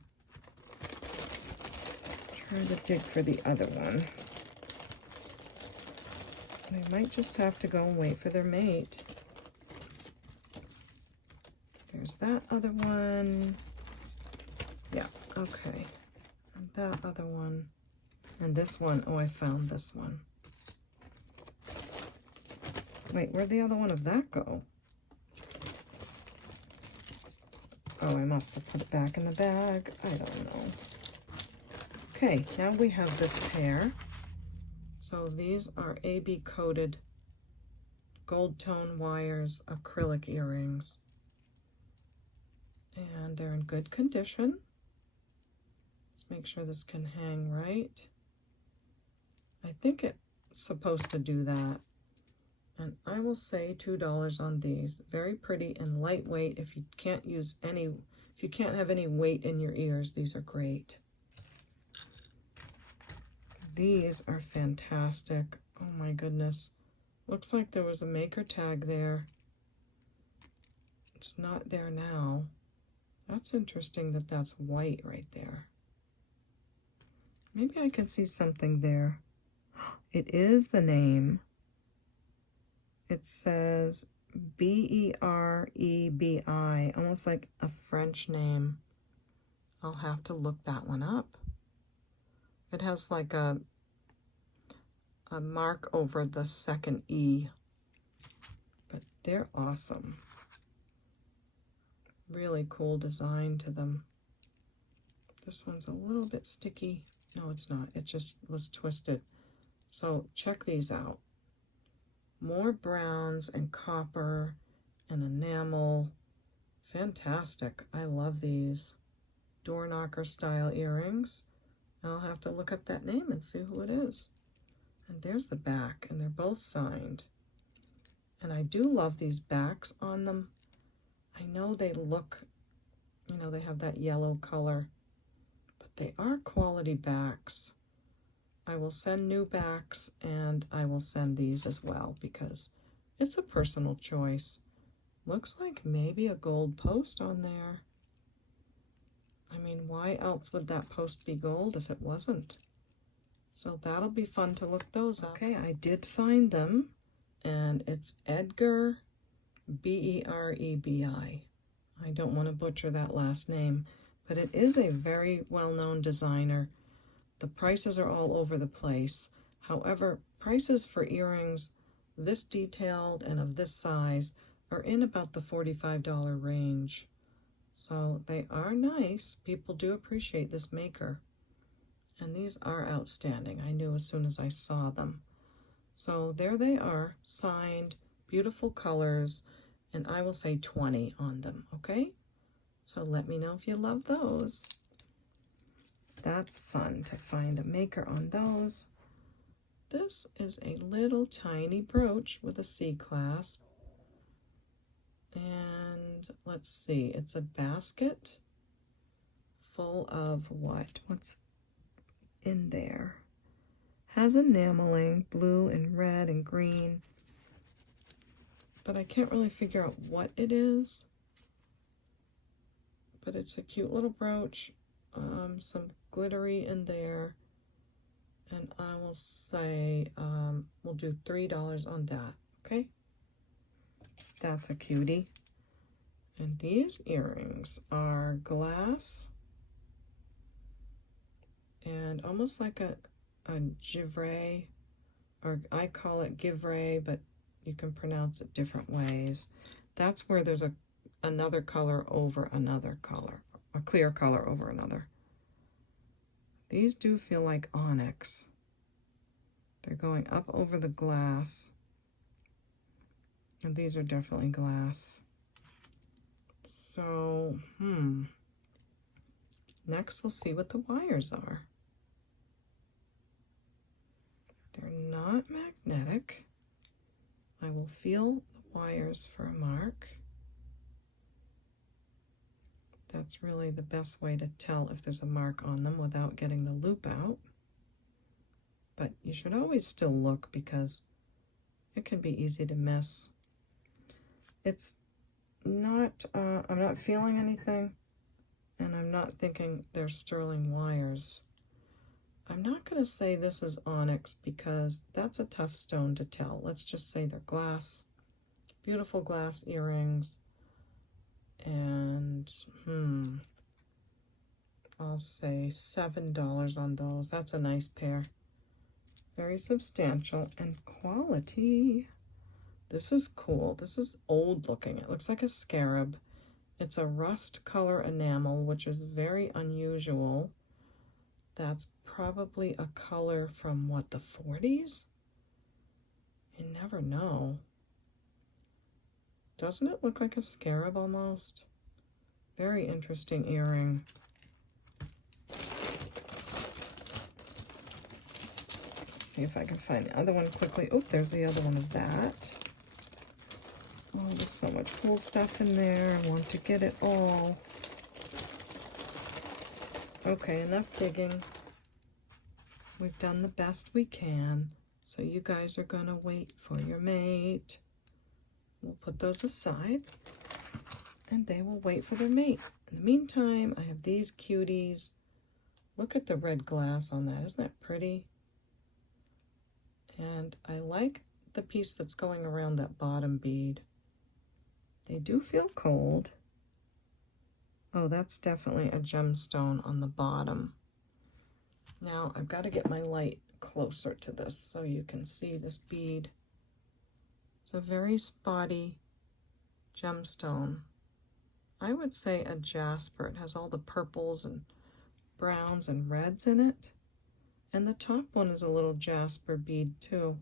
Trying to dig for the other one. They might just have to go and wait for their mate. There's that other one. Yeah, okay. And that other one. And this one, oh, I found this one. Wait, where'd the other one of that go? Oh, I must have put it back in the bag. I don't know. Okay, now we have this pair. So these are AB coated gold tone wires acrylic earrings. And they're in good condition. Let's make sure this can hang right. I think it's supposed to do that. And I will say $2 on these. Very pretty and lightweight. If you can't have any weight in your ears, these are great. These are fantastic. Oh my goodness. Looks like there was a maker tag there. It's not there now. That's interesting that that's white right there. Maybe I can see something there. It is the name. It says B-E-R-E-B-I, almost like a French name. I'll have to look that one up. It has like a mark over the second E, but they're awesome. Really cool design to them. This one's a little bit sticky. No, it's not. It just was twisted. So check these out. More browns and copper and enamel. Fantastic. I love these. Door knocker style earrings. I'll have to look up that name and see who it is. And there's the back, and they're both signed. And I do love these backs on them. I know they look, you know, they have that yellow color, but they are quality backs. I will send new backs, and I will send these as well because it's a personal choice. Looks like maybe a gold post on there. I mean, why else would that post be gold if it wasn't? So that'll be fun to look those up. Okay, I did find them, and it's Edgar, B-E-R-E-B-I. I don't want to butcher that last name, but it is a very well-known designer. The prices are all over the place. However, prices for earrings this detailed and of this size are in about the $45 range. So they are nice. People do appreciate this maker. And these are outstanding. I knew as soon as I saw them. So there they are, signed, beautiful colors, and I will say 20 on them, okay? So let me know if you love those. That's fun to find a maker on those. This is a little tiny brooch with a C clasp. And let's see, it's a basket full of what? What's in there? Has enameling, blue and red and green, but I can't really figure out what it is. But it's a cute little brooch, some glittery in there, and I will say we'll do $3 on that, okay? That's a cutie. And these earrings are glass and almost like a givre, or I call it givre, but you can pronounce it different ways. That's where there's another color over another color, a clear color over another. These do feel like onyx. They're going up over the glass. And these are definitely glass. So, next we'll see what the wires are. They're not magnetic. I will feel the wires for a mark. That's really the best way to tell if there's a mark on them without getting the loop out. But you should always still look because it can be easy to miss. It's not, I'm not feeling anything, and I'm not thinking they're sterling wires. I'm not going to say this is onyx because that's a tough stone to tell. Let's just say they're glass. Beautiful glass earrings. And, I'll say $7 on those. That's a nice pair. Very substantial and quality. This is cool. This is old looking. It looks like a scarab. It's a rust color enamel, which is very unusual. That's probably a color from what, the 40s? You never know. Doesn't it look like a scarab almost? Very interesting earring. Let's see if I can find the other one quickly. Oh, there's the other one of that. Oh, there's so much cool stuff in there. I want to get it all. Okay, enough digging. We've done the best we can. So you guys are going to wait for your mate. We'll put those aside, and they will wait for their mate. In the meantime, I have these cuties. Look at the red glass on that. Isn't that pretty? And I like the piece that's going around that bottom bead. They do feel cold. Oh, that's definitely a gemstone on the bottom. Now, I've got to get my light closer to this so you can see this bead. It's a very spotty gemstone. I would say a Jasper. It has all the purples and browns and reds in it. And the top one is a little Jasper bead too.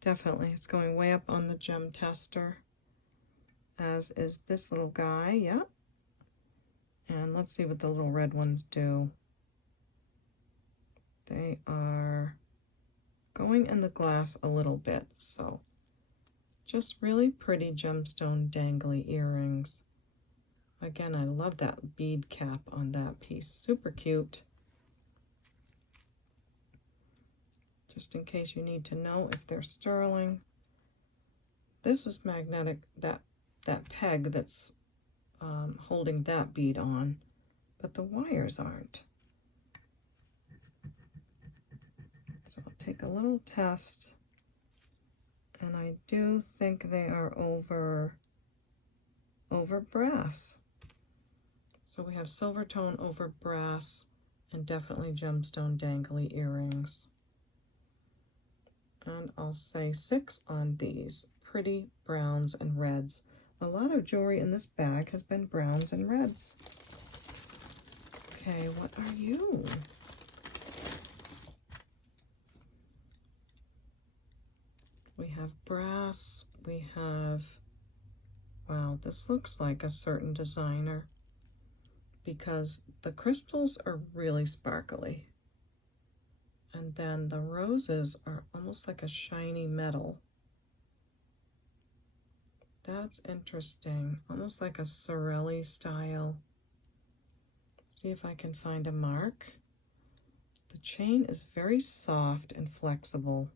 Definitely, it's going way up on the gem tester, as is this little guy, yeah. And let's see what the little red ones do. They are going in the glass a little bit, so just really pretty gemstone dangly earrings. Again, I love that bead cap on that piece, super cute. Just in case you need to know if they're sterling. This is magnetic, that peg that's holding that bead on, but the wires aren't. So I'll take a little test, and I do think they are over brass. So we have silver tone over brass, and definitely gemstone dangly earrings. And I'll say 6 on these pretty browns and reds. A lot of jewelry in this bag has been browns and reds. Okay, what are you? We have brass, we have, wow, this looks like a certain designer because the crystals are really sparkly. And then the roses are almost like a shiny metal. That's interesting, almost like a Sorelli style. See if I can find a mark. The chain is very soft and flexible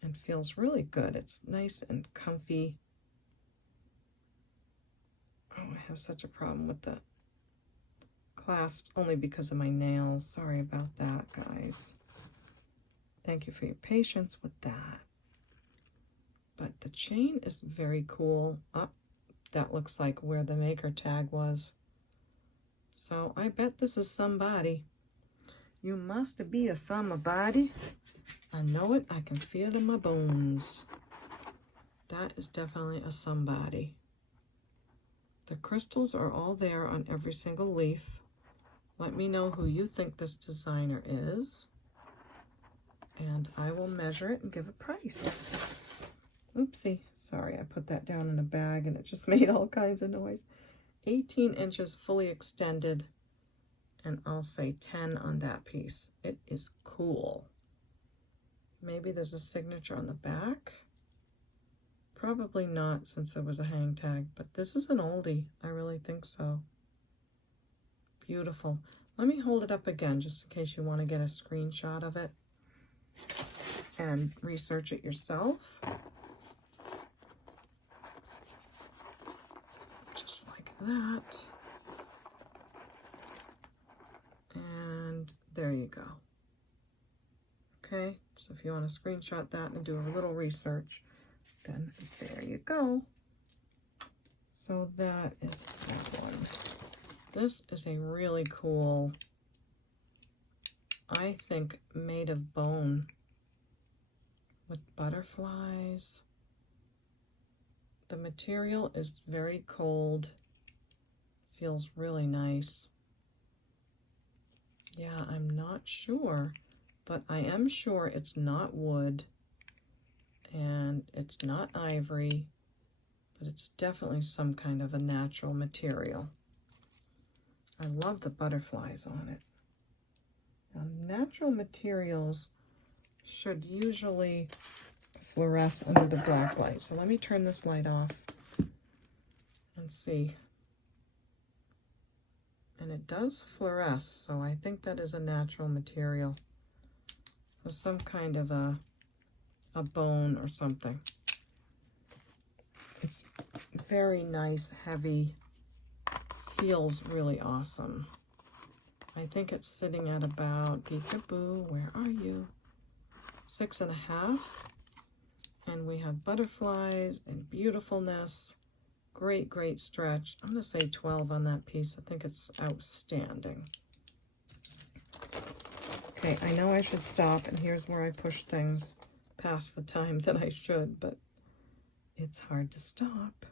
and feels really good. It's nice and comfy. Oh, I have such a problem with the clasp, only because of my nails. Sorry about that, guys. Thank you for your patience with that. But the chain is very cool. Oh, that looks like where the maker tag was. So I bet this is somebody. You must be a somebody. I know it. I can feel it in my bones. That is definitely a somebody. The crystals are all there on every single leaf. Let me know who you think this designer is, and I will measure it and give a price. Oopsie, sorry, I put that down in a bag and it just made all kinds of noise. 18 inches fully extended, and I'll say 10 on that piece. It is cool. Maybe there's a signature on the back. Probably not, since it was a hang tag, but this is an oldie. I really think so. Beautiful. Let me hold it up again just in case you want to get a screenshot of it and research it yourself. Just like that. And there you go. Okay, so if you want to screenshot that and do a little research, then there you go. So that is that one. This is a really cool, I think, made of bone with butterflies. The material is very cold, feels really nice. Yeah, I'm not sure, but I am sure it's not wood and it's not ivory, but it's definitely some kind of a natural material. I love the butterflies on it. Now, natural materials should usually fluoresce under the black light. So let me turn this light off and see. And it does fluoresce, so I think that is a natural material. With some kind of a bone or something. It's very nice, heavy, feels really awesome. I think it's sitting at about, peekaboo, where are you? 6.5. And we have butterflies and beautifulness. Great, great stretch. I'm going to say 12 on that piece. I think it's outstanding. Okay, I know I should stop, and here's where I push things past the time that I should, but it's hard to stop.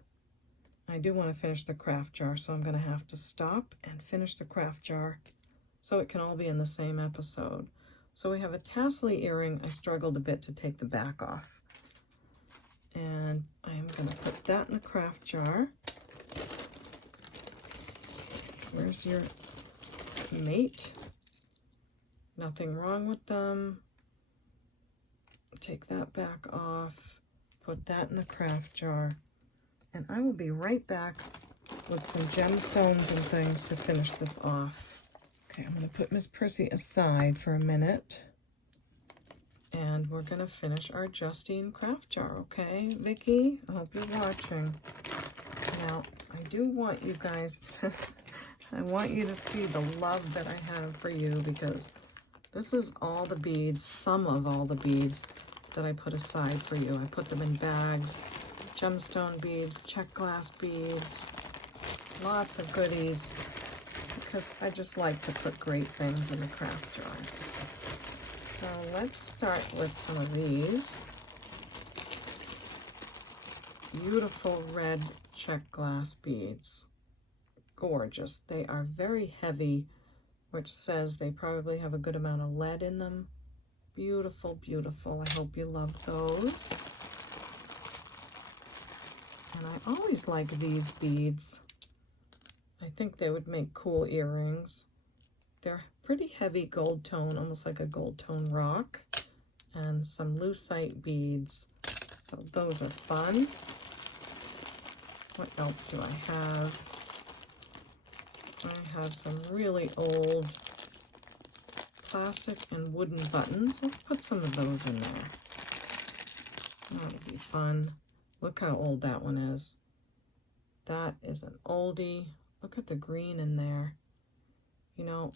I do want to finish the craft jar, so I'm going to have to stop and finish the craft jar so it can all be in the same episode. So we have a tassel-y earring. I struggled a bit to take the back off. And I'm going to put that in the craft jar. Where's your mate? Nothing wrong with them. Take that back off. Put that in the craft jar. And I will be right back with some gemstones and things to finish this off. Okay, I'm going to put Miss Prissy aside for a minute. And we're going to finish our Justine craft jar, okay, Vicky? I hope you're watching. Now, I do want you guys to, I want you to see the love that I have for you, because this is all the beads, some of all the beads that I put aside for you. I put them in bags, gemstone beads, check glass beads, lots of goodies, because I just like to put great things in the craft jars. So let's start with some of these beautiful red check glass beads. Gorgeous. They are very heavy, which says they probably have a good amount of lead in them. Beautiful, beautiful. I hope you love those. And I always like these beads. I think they would make cool earrings. They're pretty heavy gold tone, almost like a gold tone rock, and some lucite beads. So those are fun. What else do I have? I have some really old plastic and wooden buttons. Let's put some of those in there. That'll be fun. Look how old that one is. That is an oldie. Look at the green in there. You know,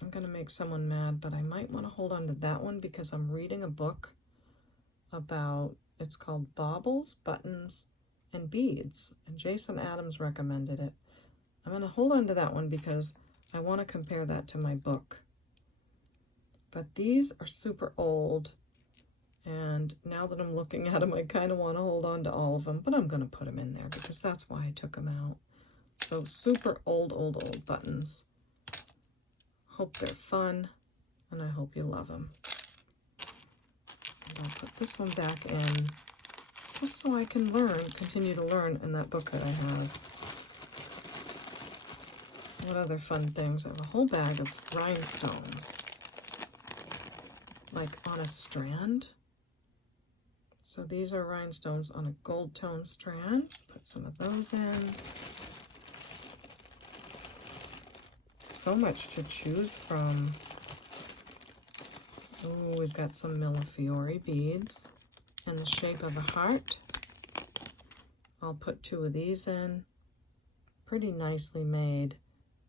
I'm going to make someone mad, but I might want to hold on to that one because I'm reading a book about, it's called Baubles, Buttons, and Beads, and Jason Adams recommended it. I'm going to hold on to that one because I want to compare that to my book. But these are super old, and now that I'm looking at them, I kind of want to hold on to all of them, but I'm going to put them in there because that's why I took them out. So super old, old, old buttons. Hope they're fun, and I hope you love them. And I'll put this one back in just so I can learn, continue to learn in that book that I have. What other fun things? I have a whole bag of rhinestones, like on a strand. So these are rhinestones on a gold tone strand. Put some of those in. So much to choose from. Oh, we've got some Millefiori beads in the shape of a heart. I'll put 2 of these in. Pretty nicely made.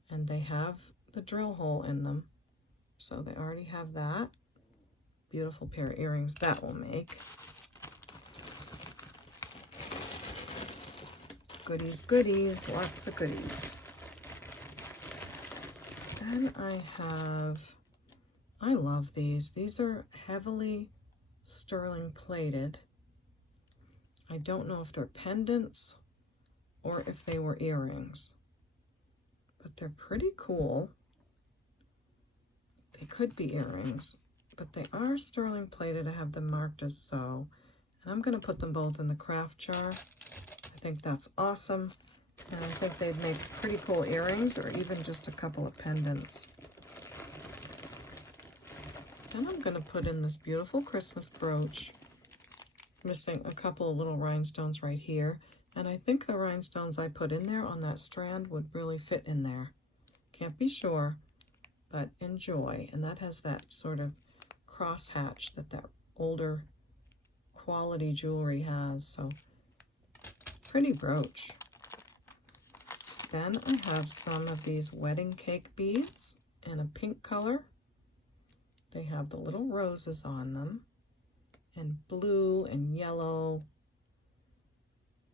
And they have the drill hole in them. So they already have that. Beautiful pair of earrings that will make. Goodies, goodies, lots of goodies. Then I love these. These are heavily sterling plated. I don't know if they're pendants or if they were earrings, but they're pretty cool. They could be earrings, but they are sterling plated. I have them marked as so, and I'm going to put them both in the craft jar. I think that's awesome, and I think they'd make pretty cool earrings or even just a couple of pendants. Then I'm going to put in this beautiful Christmas brooch, missing a couple of little rhinestones right here, and I think the rhinestones I put in there on that strand would really fit in there. Can't be sure, but enjoy. And that has that sort of crosshatch that older quality jewelry has, so pretty brooch. Then I have some of these wedding cake beads in a pink color. They have the little roses on them, and blue and yellow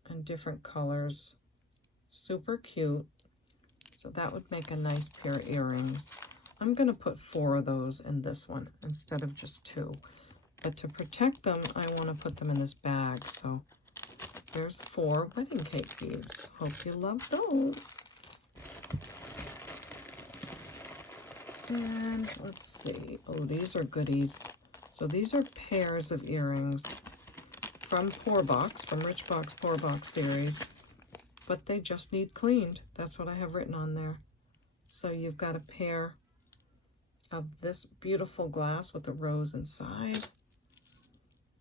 and different colors. Super cute. So that would make a nice pair of earrings. I'm going to put 4 of those in this one instead of just 2. But to protect them, I want to put them in this bag. So there's 4 wedding cake beads. Hope you love those. And let's see. Oh, these are goodies. So these are pairs of earrings from Pour Box, from Rich Box Pour Box series. But they just need cleaned. That's what I have written on there. So you've got a pair of this beautiful glass with a rose inside.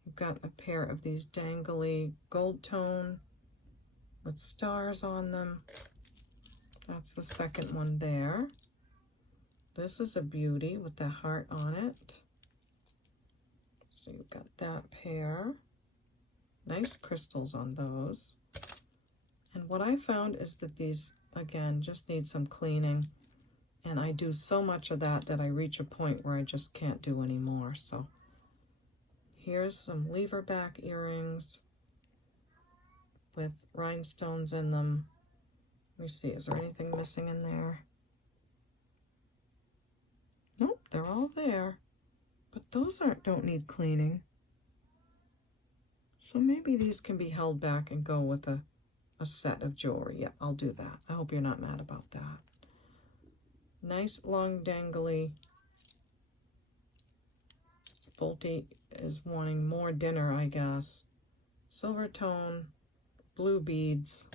You've got a pair of these dangly gold tone with stars on them. That's the second one there. This is a beauty with the heart on it. So you've got that pair. Nice crystals on those. And what I found is that these, again, just need some cleaning. And I do so much of that I reach a point where I just can't do anymore. So here's some lever back earrings with rhinestones in them. Let me see, is there anything missing in there? Nope, they're all there. But those don't need cleaning. So maybe these can be held back and go with a set of jewelry. Yeah, I'll do that. I hope you're not mad about that. Nice long dangly. Bolty is wanting more dinner, I guess. Silver tone, blue beads.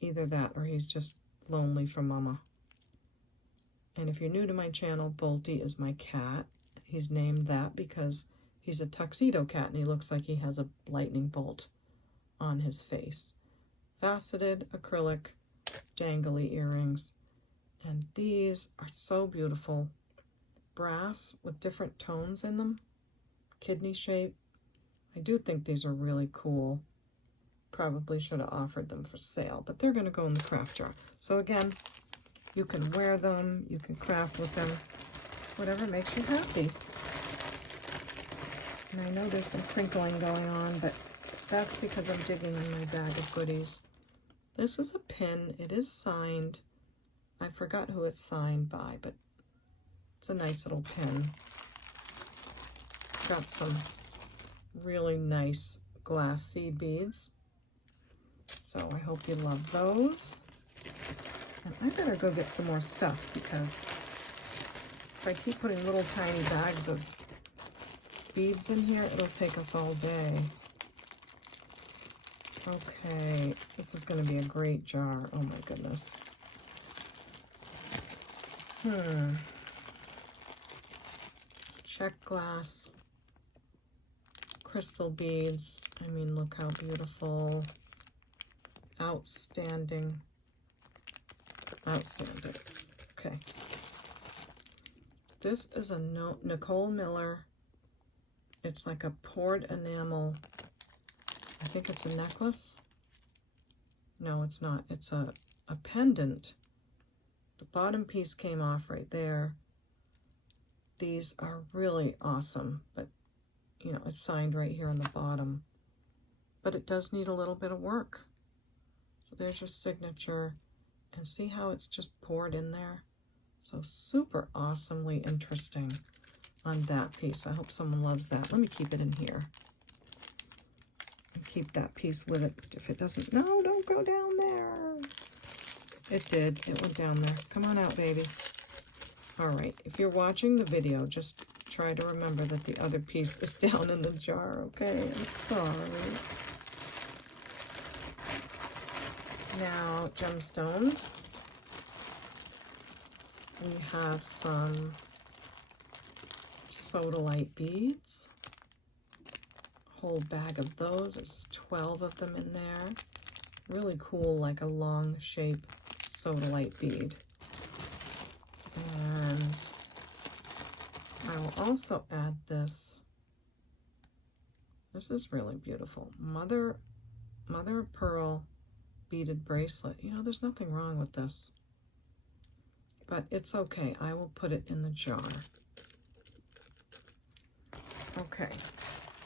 Either that or he's just lonely for mama. And if you're new to my channel, Bolty is my cat. He's named that because he's a tuxedo cat and he looks like he has a lightning bolt on his face. Faceted acrylic dangly earrings. And these are so beautiful. Brass with different tones in them. Kidney shape. I do think these are really cool. Probably should have offered them for sale, but they're going to go in the craft jar. So again, you can wear them, you can craft with them, whatever makes you happy. And I know there's some crinkling going on, but that's because I'm digging in my bag of goodies. This is a pin. It is signed. I forgot who it's signed by, but it's a nice little pin. Got some really nice glass seed beads. So I hope you love those. And I better go get some more stuff because if I keep putting little tiny bags of beads in here, it'll take us all day. Okay, this is going to be a great jar. Oh my goodness. Check glass, crystal beads. I mean, look how beautiful. Outstanding. Outstanding. Okay. This is a Nicole Miller. It's like a poured enamel. I think it's a necklace. No, it's not. It's a pendant. The bottom piece came off right there. These are really awesome, but you know, it's signed right here on the bottom. But it does need a little bit of work. So there's your signature. And see how it's just poured in there? So super awesomely interesting on that piece. I hope someone loves that. Let me keep it in here. And keep that piece with it. If it doesn't, no, don't go down there. It did. It went down there. Come on out, baby. All right. If you're watching the video, just try to remember that the other piece is down in the jar, okay? I'm sorry. Now, gemstones. We have some sodalite beads. A whole bag of those. There's 12 of them in there. Really cool, like a long shape sodalite bead. And I will also add this. This is really beautiful. Mother of pearl beaded bracelet. You know, there's nothing wrong with this. But it's okay. I will put it in the jar. Okay.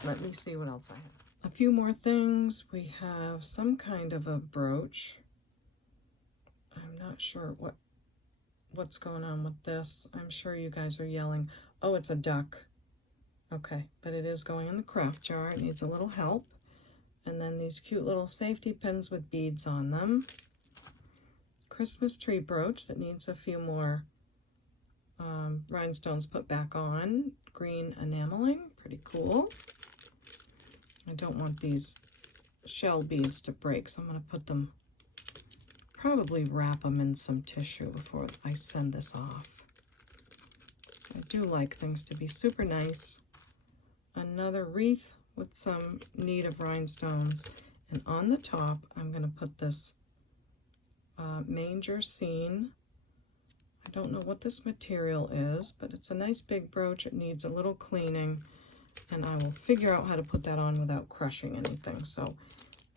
Let me see what else I have. A few more things. We have some kind of a brooch. I'm not sure what's going on with this. I'm sure you guys are yelling, oh, it's a duck. Okay, but it is going in the craft jar. It needs a little help. And then these cute little safety pins with beads on them. Christmas tree brooch that needs a few more rhinestones put back on. Green enameling, pretty cool. I don't want these shell beads to break, so I'm going to put them, probably wrap them in some tissue before I send this off. I do like things to be super nice. Another wreath with some need of rhinestones, and on the top I'm going to put this manger scene. I don't know what this material is, but it's a nice big brooch. It needs a little cleaning, and I will figure out how to put that on without crushing anything. So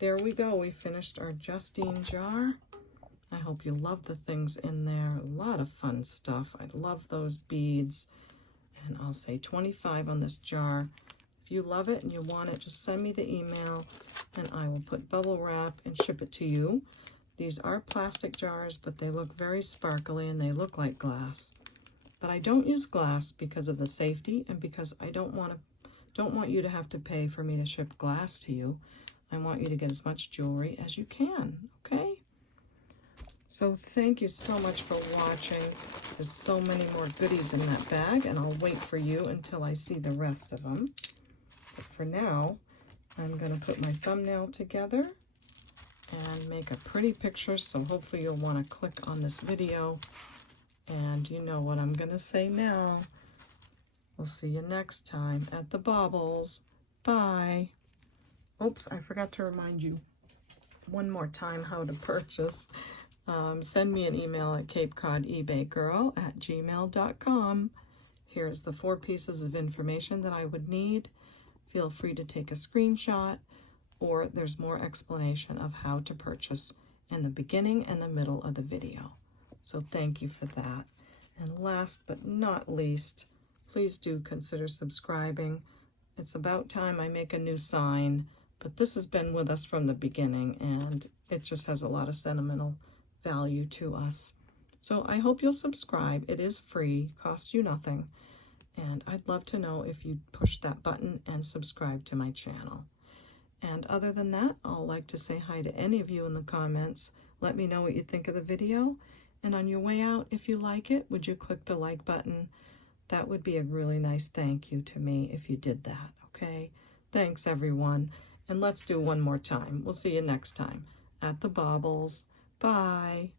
there we go. We finished our Justine jar. I hope you love the things in there. A lot of fun stuff. I love those beads, and I'll say 25 on this jar. If you love it and you want it, just send me the email and I will put bubble wrap and ship it to you. These are plastic jars, but they look very sparkly and they look like glass. But I don't use glass because of the safety and because I don't want you to have to pay for me to ship glass to you. I want you to get as much jewelry as you can, okay? So thank you so much for watching. There's so many more goodies in that bag, and I'll wait for you until I see the rest of them. But for now, I'm going to put my thumbnail together and make a pretty picture, so hopefully you'll want to click on this video. And you know what I'm going to say now. We'll see you next time at the Baubles. Bye. Oops, I forgot to remind you one more time how to purchase. Send me an email at CapeCodEbayGirl@gmail.com. Here's the 4 pieces of information that I would need. Feel free to take a screenshot, or there's more explanation of how to purchase in the beginning and the middle of the video. So thank you for that. And last but not least, please do consider subscribing. It's about time I make a new sign, but this has been with us from the beginning, and it just has a lot of sentimental value to us. So I hope you'll subscribe. It is free, costs you nothing, and I'd love to know if you push that button and subscribe to my channel. And other than that, I'll like to say hi to any of you in the comments. Let me know what you think of the video, and on your way out, if you like it, would you click the like button? That would be a really nice thank you to me if you did that, okay? Thanks, everyone, and let's do one more time. We'll see you next time at the Baubles. Bye.